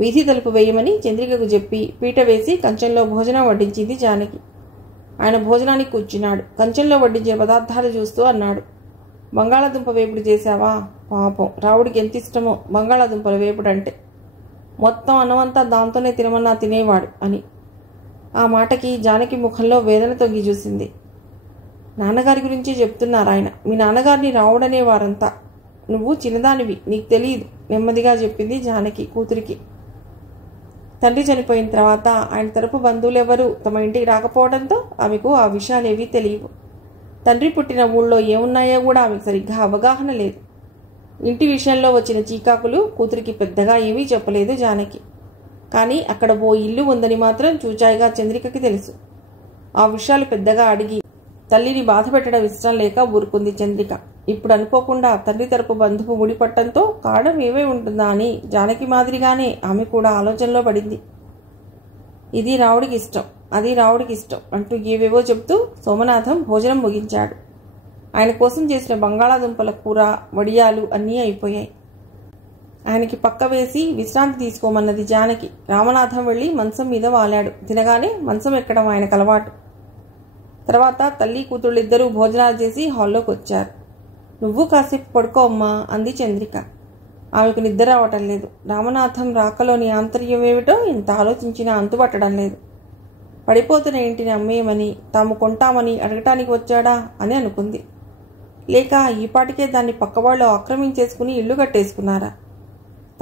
వీధి తలుపు వేయమని చంద్రికకు చెప్పి పీట వేసి కంచెంలో భోజనం వడ్డించింది జానకి. ఆయన భోజనానికి కూర్చున్నాడు. కంచెంలో వడ్డించే పదార్థాలు చూస్తూ అన్నాడు, బంగాళాదుంప వేపుడు చేశావా? పాపం రావుడికి ఎంత ఇష్టమో బంగాళాదుంపల వేపుడంటే, మొత్తం అన్నమంతా దాంతోనే తినమన్నా తినేవాడు అని. ఆ మాటకి జానకి ముఖంలో వేదన తొంగి చూసింది. నాన్నగారి గురించి చెప్తున్నారు ఆయన, మీ నాన్నగారిని రావుడనే వారంతా, నువ్వు చిన్నదానివి, నీకు తెలియదు నెమ్మదిగా చెప్పింది జానకి కూతురికి. తండ్రి చనిపోయిన తర్వాత ఆయన తరపు బంధువులెవరూ తమ ఇంటికి రాకపోవడంతో ఆమెకు ఆ విషయాలేవీ తెలియవు. తండ్రి పుట్టిన ఊళ్ళో ఏమున్నాయో కూడా ఆమెకు సరిగ్గా అవగాహన లేదు. ఇంటి విషయంలో వచ్చిన చీకాకులు కూతురికి పెద్దగా ఏమీ చెప్పలేదు జానకి. కానీ అక్కడ ఓ ఇల్లు ఉందని మాత్రం చూచాయిగా చంద్రికకి తెలుసు. ఆ విషయాలు పెద్దగా అడిగి తల్లిని బాధ పెట్టడం ఇష్టం లేక ఊరుకుంది చంద్రిక. ఇప్పుడు అనుకోకుండా తండ్రి తరపు బంధువు ముడిపట్టంతో కారణం ఏమై ఉంటుందా అని జానకి మాదిరిగానే ఆమె కూడా ఆలోచనలో పడింది. ఇది రావుడికి ఇష్టం, అది రావుడికి ఇష్టం అంటూ ఏవేవో చెప్తూ సోమనాథం భోజనం ముగించాడు. ఆయన కోసం చేసిన బంగాళాదుంపల కూర, వడియాలు అన్నీ అయిపోయాయి. ఆయనకి పక్క వేసి విశ్రాంతి తీసుకోమన్నది జానకి. రామనాథం వెళ్ళి మంచం మీద వాలాడు. తినగానే మంచం ఎక్కడం ఆయనకు అలవాటు. తర్వాత తల్లి కూతుళ్ళిద్దరూ భోజనాలు చేసి హాల్లోకి వచ్చారు. నువ్వు కాసేపు పడుకో అమ్మా అంది చంద్రిక. ఆమెకు నిద్ర రావటం లేదు. రామనాథం రాకలోని ఆంతర్యం ఏమిటో ఇంత ఆలోచించినా అంతుపట్టడం లేదు. పడిపోతున్న ఇంటిని అమ్మేయమని, తాము కొంటామని అడగటానికి వచ్చాడా అని అనుకుంది. లేక ఈపాటికే దాన్ని పక్కవాళ్ళు ఆక్రమించేసుకుని ఇల్లు కట్టేసుకున్నారా?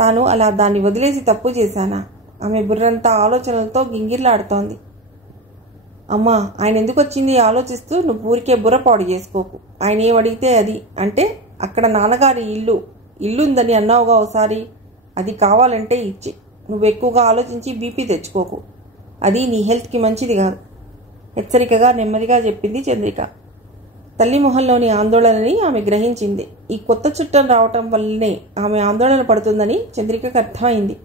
తాను అలా దాన్ని వదిలేసి తప్పు చేశానా? ఆమె బుర్రంతా ఆలోచనలతో గింగిర్లాడుతోంది. అమ్మా, ఆయన ఎందుకు వచ్చింది ఆలోచిస్తూ నువ్వు ఊరికే బుర్రపాడు చేసుకోకు. ఆయన ఏమడిగితే అది అంటే, అక్కడ నాన్నగారి ఇల్లుందని అన్నావుగా ఒకసారి, అది కావాలంటే ఇచ్చి. నువ్వు ఎక్కువగా ఆలోచించి బీపీ తెచ్చుకోకు, అది నీ హెల్త్కి మంచిది కాదు హెచ్చరికగా నెమ్మదిగా చెప్పింది చంద్రిక. తల్లి మొహంలోని ఆందోళనని ఆమె గ్రహించింది. ఈ కొత్త చుట్టం రావటం వల్లనే ఆమె ఆందోళన పడుతుందని చంద్రికకు అర్థమైంది.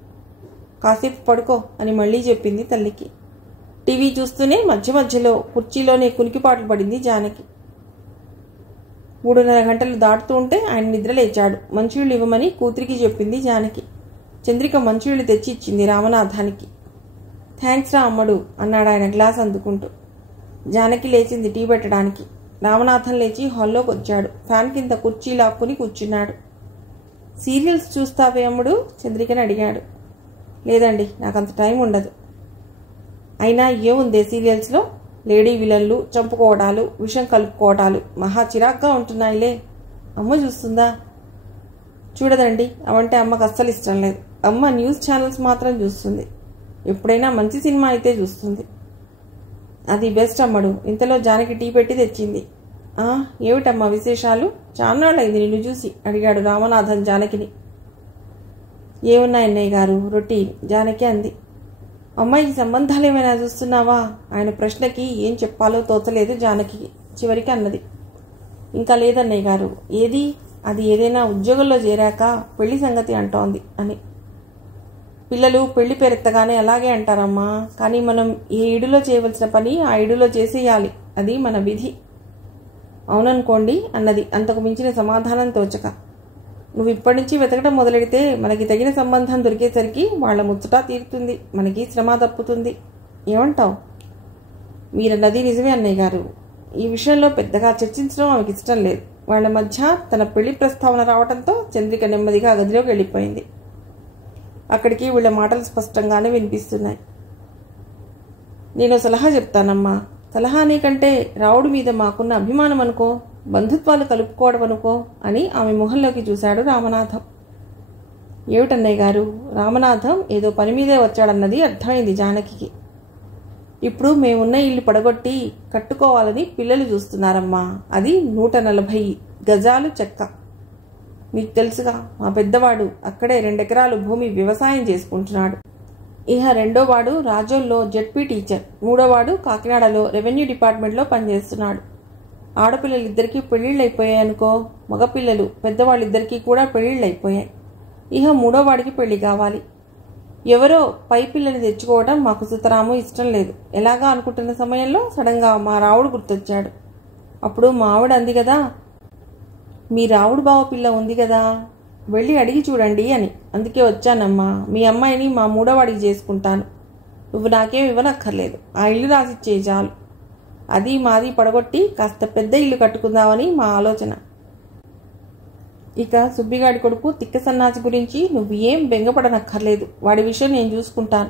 కాసేపు పడుకో అని మళ్లీ చెప్పింది తల్లికి. టీవీ చూస్తూనే మధ్య మధ్యలో కుర్చీలోనే కునికిపాట్లు పడింది జానకి. 3:30 గంటలు దాటుతూ ఉంటే ఆయన నిద్రలేచాడు. మంచినీళ్ళు ఇవ్వమని కూతురికి చెప్పింది జానకి. చంద్రిక మంచినీళ్ళు తెచ్చి ఇచ్చింది రామనాథానికి. థ్యాంక్స్ రా అమ్మడు అన్నాడు ఆయన గ్లాస్ అందుకుంటూ. జానకి లేచింది టీ పెట్టడానికి. రామనాథం లేచి హాల్లోకి వచ్చాడు. ఫ్యాన్ కింద కుర్చీ లాక్కుని కూర్చున్నాడు. సీరియల్స్ చూస్తావే అమ్ముడు చంద్రికని అడిగాడు. లేదండి, నాకంత టైం ఉండదు. అయినా ఏముందే సీరియల్స్లో? లేడీ విలన్లు, చంపుకోవడాలు, విషం కలుపుకోవడాలు మహా చిరాగ్గా ఉంటున్నాయిలే. అమ్మ చూస్తుందా? చూడదండి, అవంటే అమ్మకు అస్సలు ఇష్టం లేదు. అమ్మ న్యూస్ ఛానల్స్ మాత్రం చూస్తుంది. ఎప్పుడైనా మంచి సినిమా అయితే చూస్తుంది. అది బెస్ట్ అమ్మడు. ఇంతలో జానకి టీ పెట్టి తెచ్చింది. ఏమిటమ్మా విశేషాలు? చాన్నాళ్ళైంది నిన్ను చూసి అడిగాడు రామనాథన్ జానకిని. ఏమున్నాయి అన్నయ్య గారు, రొటీన్ జానకి అంది. అమ్మాయికి సంబంధాలు ఏమైనా చూస్తున్నావా? ఆయన ప్రశ్నకి ఏం చెప్పాలో తోచలేదు జానకి. చివరికి అన్నది, ఇంకా లేదన్నయ్య గారు. ఏది? అది ఏదైనా ఉద్యోగంలో చేరాక పెళ్లి సంగతి అంటోంది అని. పిల్లలు పెళ్లి పేరెత్తగానే అలాగే అంటారమ్మా. కానీ మనం ఏ ఇడులో చేయవలసిన పని ఆ ఇడులో చేసేయాలి, అది మన విధి. అవుననుకోండి అన్నది అంతకు మించిన సమాధానం తోచక. నువ్వు ఇప్పటి నుంచి వెతకడం మొదలెడితే మనకి తగిన సంబంధం దొరికేసరికి వాళ్ల ముచ్చట తీరుతుంది, మనకి శ్రమ తప్పుతుంది. ఏమంటావు? మీరన్నది నిజమే అన్నయ్య గారు. ఈ విషయంలో పెద్దగా చర్చించడం ఆమెకి ఇష్టం లేదు. వాళ్ళ మధ్య తన పెళ్లి ప్రస్తావన రావడంతో చంద్రిక నెమ్మదిగా గదిలోకి వెళ్ళిపోయింది. అక్కడికి వీళ్ళ మాటలు స్పష్టంగానే వినిపిస్తున్నాయి. నేను సలహా చెప్తానమ్మా. సలహా నీకంటే రావుడి మీద మాకున్న అభిమానం అనుకో, బంధుత్వాలు కలుపుకోవడం అనుకో అని ఆమె ముఖంలోకి చూశాడు రామనాథం. ఏమిటన్నయ్య గారు? రామనాథం ఏదో పని మీదే వచ్చాడన్నది అర్థమైంది జానకి. ఇప్పుడు మేమున్న ఇల్లు పడగొట్టి కట్టుకోవాలని పిల్లలు చూస్తున్నారమ్మా. అది 140 గజాలు చెక్క. నీకు తెలుసుగా, మా పెద్దవాడు అక్కడే 2 ఎకరాలు భూమి వ్యవసాయం చేసుకుంటున్నాడు. ఇహ రెండోవాడు రాజోల్లో జెడ్పీ టీచర్, మూడోవాడు కాకినాడలో రెవెన్యూ డిపార్ట్మెంట్లో పనిచేస్తున్నాడు. ఆడపిల్లలిద్దరికీ పెళ్లిళ్ళు అయిపోయాయనుకో, మగపిల్లలు పెద్దవాళ్ళిద్దరికీ కూడా పెళ్లిళ్ళు అయిపోయాయి. ఇహ మూడోవాడికి పెళ్లి కావాలి. ఎవరో పై పిల్లని తెచ్చుకోవడం మాకు సుతరాము ఇష్టం లేదు. ఎలాగా అనుకుంటున్న సమయంలో సడన్గా మా రావుడు గుర్తొచ్చాడు. అప్పుడు మా ఆవిడ అంది కదా, మీ రావుడు బావ పిల్ల ఉంది కదా, వెళ్ళి అడిగి చూడండి అని. అందుకే వచ్చానమ్మా. మీ అమ్మాయిని మా మూడోవాడికి చేసుకుంటాను. నువ్వు నాకేం ఇవ్వనక్కర్లేదు. ఆ ఇల్లు రాసిచ్చే చాలు. అది మాది పడగొట్టి కాస్త పెద్ద ఇల్లు కట్టుకుందామని మా ఆలోచన. ఇక సుబ్బిగాడి కొడుకు తిక్క సన్నాసి గురించి నువ్వు ఏం బెంగపడనక్కర్లేదు. వాడి విషయం నేను చూసుకుంటాను.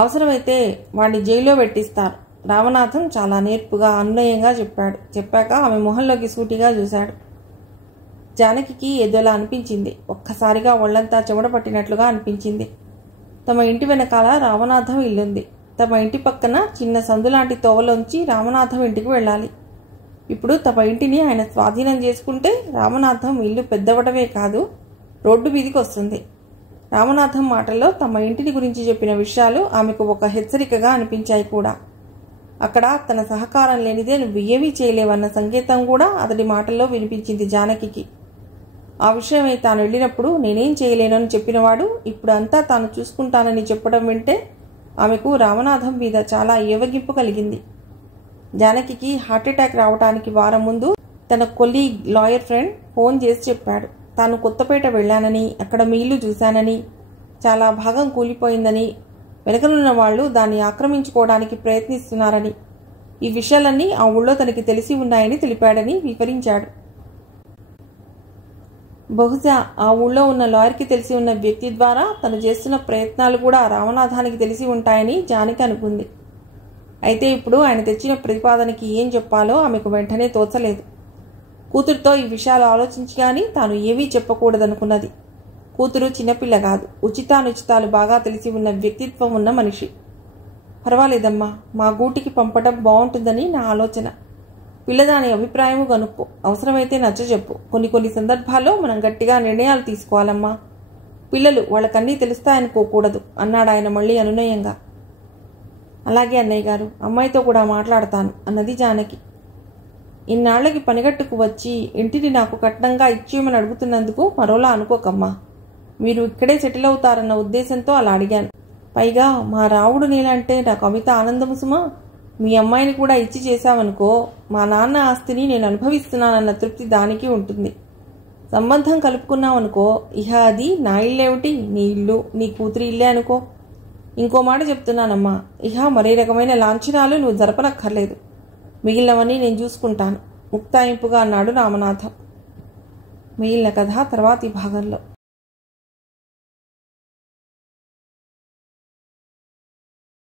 అవసరమైతే వాడిని జైల్లో పెట్టిస్తారు. రామనాథం చాలా నేర్పుగా అనునయంగా చెప్పాడు. చెప్పాక ఆమె మొహంలోకి సూటిగా చూశాడు. జానకి ఏదోలా అనిపించింది. ఒక్కసారిగా ఒళ్లంతా చెమట పట్టినట్లుగా అనిపించింది. తమ ఇంటి వెనకాల రామనాథం ఇల్లుంది. తమ ఇంటి పక్కన చిన్న సందులాంటి తోవలోంచి రామనాథం ఇంటికి వెళ్ళాలి. ఇప్పుడు తమ ఇంటిని ఆయన స్వాధీనం చేసుకుంటే రామనాథం ఇల్లు పెద్దవడమే కాదు, రోడ్డు మీదికి వస్తుంది. రామనాథం మాటల్లో తమ ఇంటిని గురించి చెప్పిన విషయాలు ఆమెకు ఒక హెచ్చరికగా అనిపించాయి కూడా. అక్కడ తన సహకారం లేనిదే నువ్వు ఏమీ చేయలేవన్న సంకేతం కూడా అతడి మాటల్లో వినిపించింది జానకి. ఆ విషయమై తాను వెళ్ళినప్పుడు నేనేం చేయలేనని చెప్పినవాడు ఇప్పుడు అంతా తాను చూసుకుంటానని చెప్పడం వింటే ఆమెకు రామనాథం మీద చాలా ఏవగింపు కలిగింది. జానకి హార్ట్అటాక్ రావడానికి వారం ముందు తన కొలీగ్ లాయర్ ఫ్రెండ్ ఫోన్ చేసి చెప్పాడు. తాను కొత్తపేట వెళ్ళానని, అక్కడ మీ ఇల్లు చూశానని, చాలా భాగం కూలిపోయిందని, వెనకనున్న వాళ్లు దాన్ని ఆక్రమించుకోవడానికి ప్రయత్నిస్తున్నారని, ఈ విషయాలన్నీ ఆ ఊళ్ళో తనకి తెలిసి ఉన్నాయని తెలిపాడని వివరించాడు. బహుశా ఆ ఊళ్ళో ఉన్న లాయర్కి తెలిసి ఉన్న వ్యక్తి ద్వారా తను చేస్తున్న ప్రయత్నాలు కూడా రామనాథానికి తెలిసి ఉంటాయని జానకి అనుకుంది. అయితే ఇప్పుడు ఆయన తెచ్చిన ప్రతిపాదనకి ఏం చెప్పాలో ఆమెకు వెంటనే తోచలేదు. కూతురుతో ఈ విషయాలు ఆలోచించి కానీ తాను ఏమీ చెప్పకూడదనుకున్నది. కూతురు చిన్నపిల్ల కాదు, ఉచితానుచితాలు బాగా తెలిసి ఉన్న వ్యక్తిత్వం ఉన్న మనిషి. పర్వాలేదమ్మా, మా గూటికి పంపడం బాగుంటుందని నా ఆలోచన. పిల్లదాని అభిప్రాయము కనుక్కో, అవసరమైతే నచ్చజెప్పు. కొన్ని సందర్భాల్లో మనం గట్టిగా నిర్ణయాలు తీసుకోవాలమ్మా. పిల్లలు వాళ్ళకన్నీ తెలుస్తాయనుకోకూడదు అన్నాడు ఆయన మళ్ళీ అనునయంగా. అలాగే అన్నయ్య గారు, అమ్మాయితో కూడా మాట్లాడతాను అన్నది జానకి. ఇన్నాళ్లకి పనిగట్టుకు వచ్చి ఇంటిని నాకు కట్నంగా ఇచ్చేయమని అడుగుతున్నందుకు మరోలా అనుకోకమ్మా. మీరు ఇక్కడే సెటిల్ అవుతారన్న ఉద్దేశంతో అలా అడిగాను. పైగా మా రావుడు నీలంటే నాకు అమిత ఆనందము సుమా. మీ అమ్మాయిని కూడా ఇచ్చి చేశావనుకో, మా నాన్న ఆస్తిని నేను అనుభవిస్తున్నానన్న తృప్తి దానికి ఉంటుంది. సంబంధం కలుపుకున్నావనుకో, ఇహ అది నా ఇల్లేమిటి, నీ ఇల్లు, నీ కూతురి ఇల్లే అనుకో. ఇంకో మాట చెప్తున్నానమ్మా, ఇహ మరే రకమైన లాంఛనాలు నువ్వు జరపనక్కర్లేదు. మిగిలినవన్నీ నేను చూసుకుంటాను ముక్తాయింపుగా అన్నాడు రామనాథం. మిగిలిన కథ తర్వాతి భాగంలో.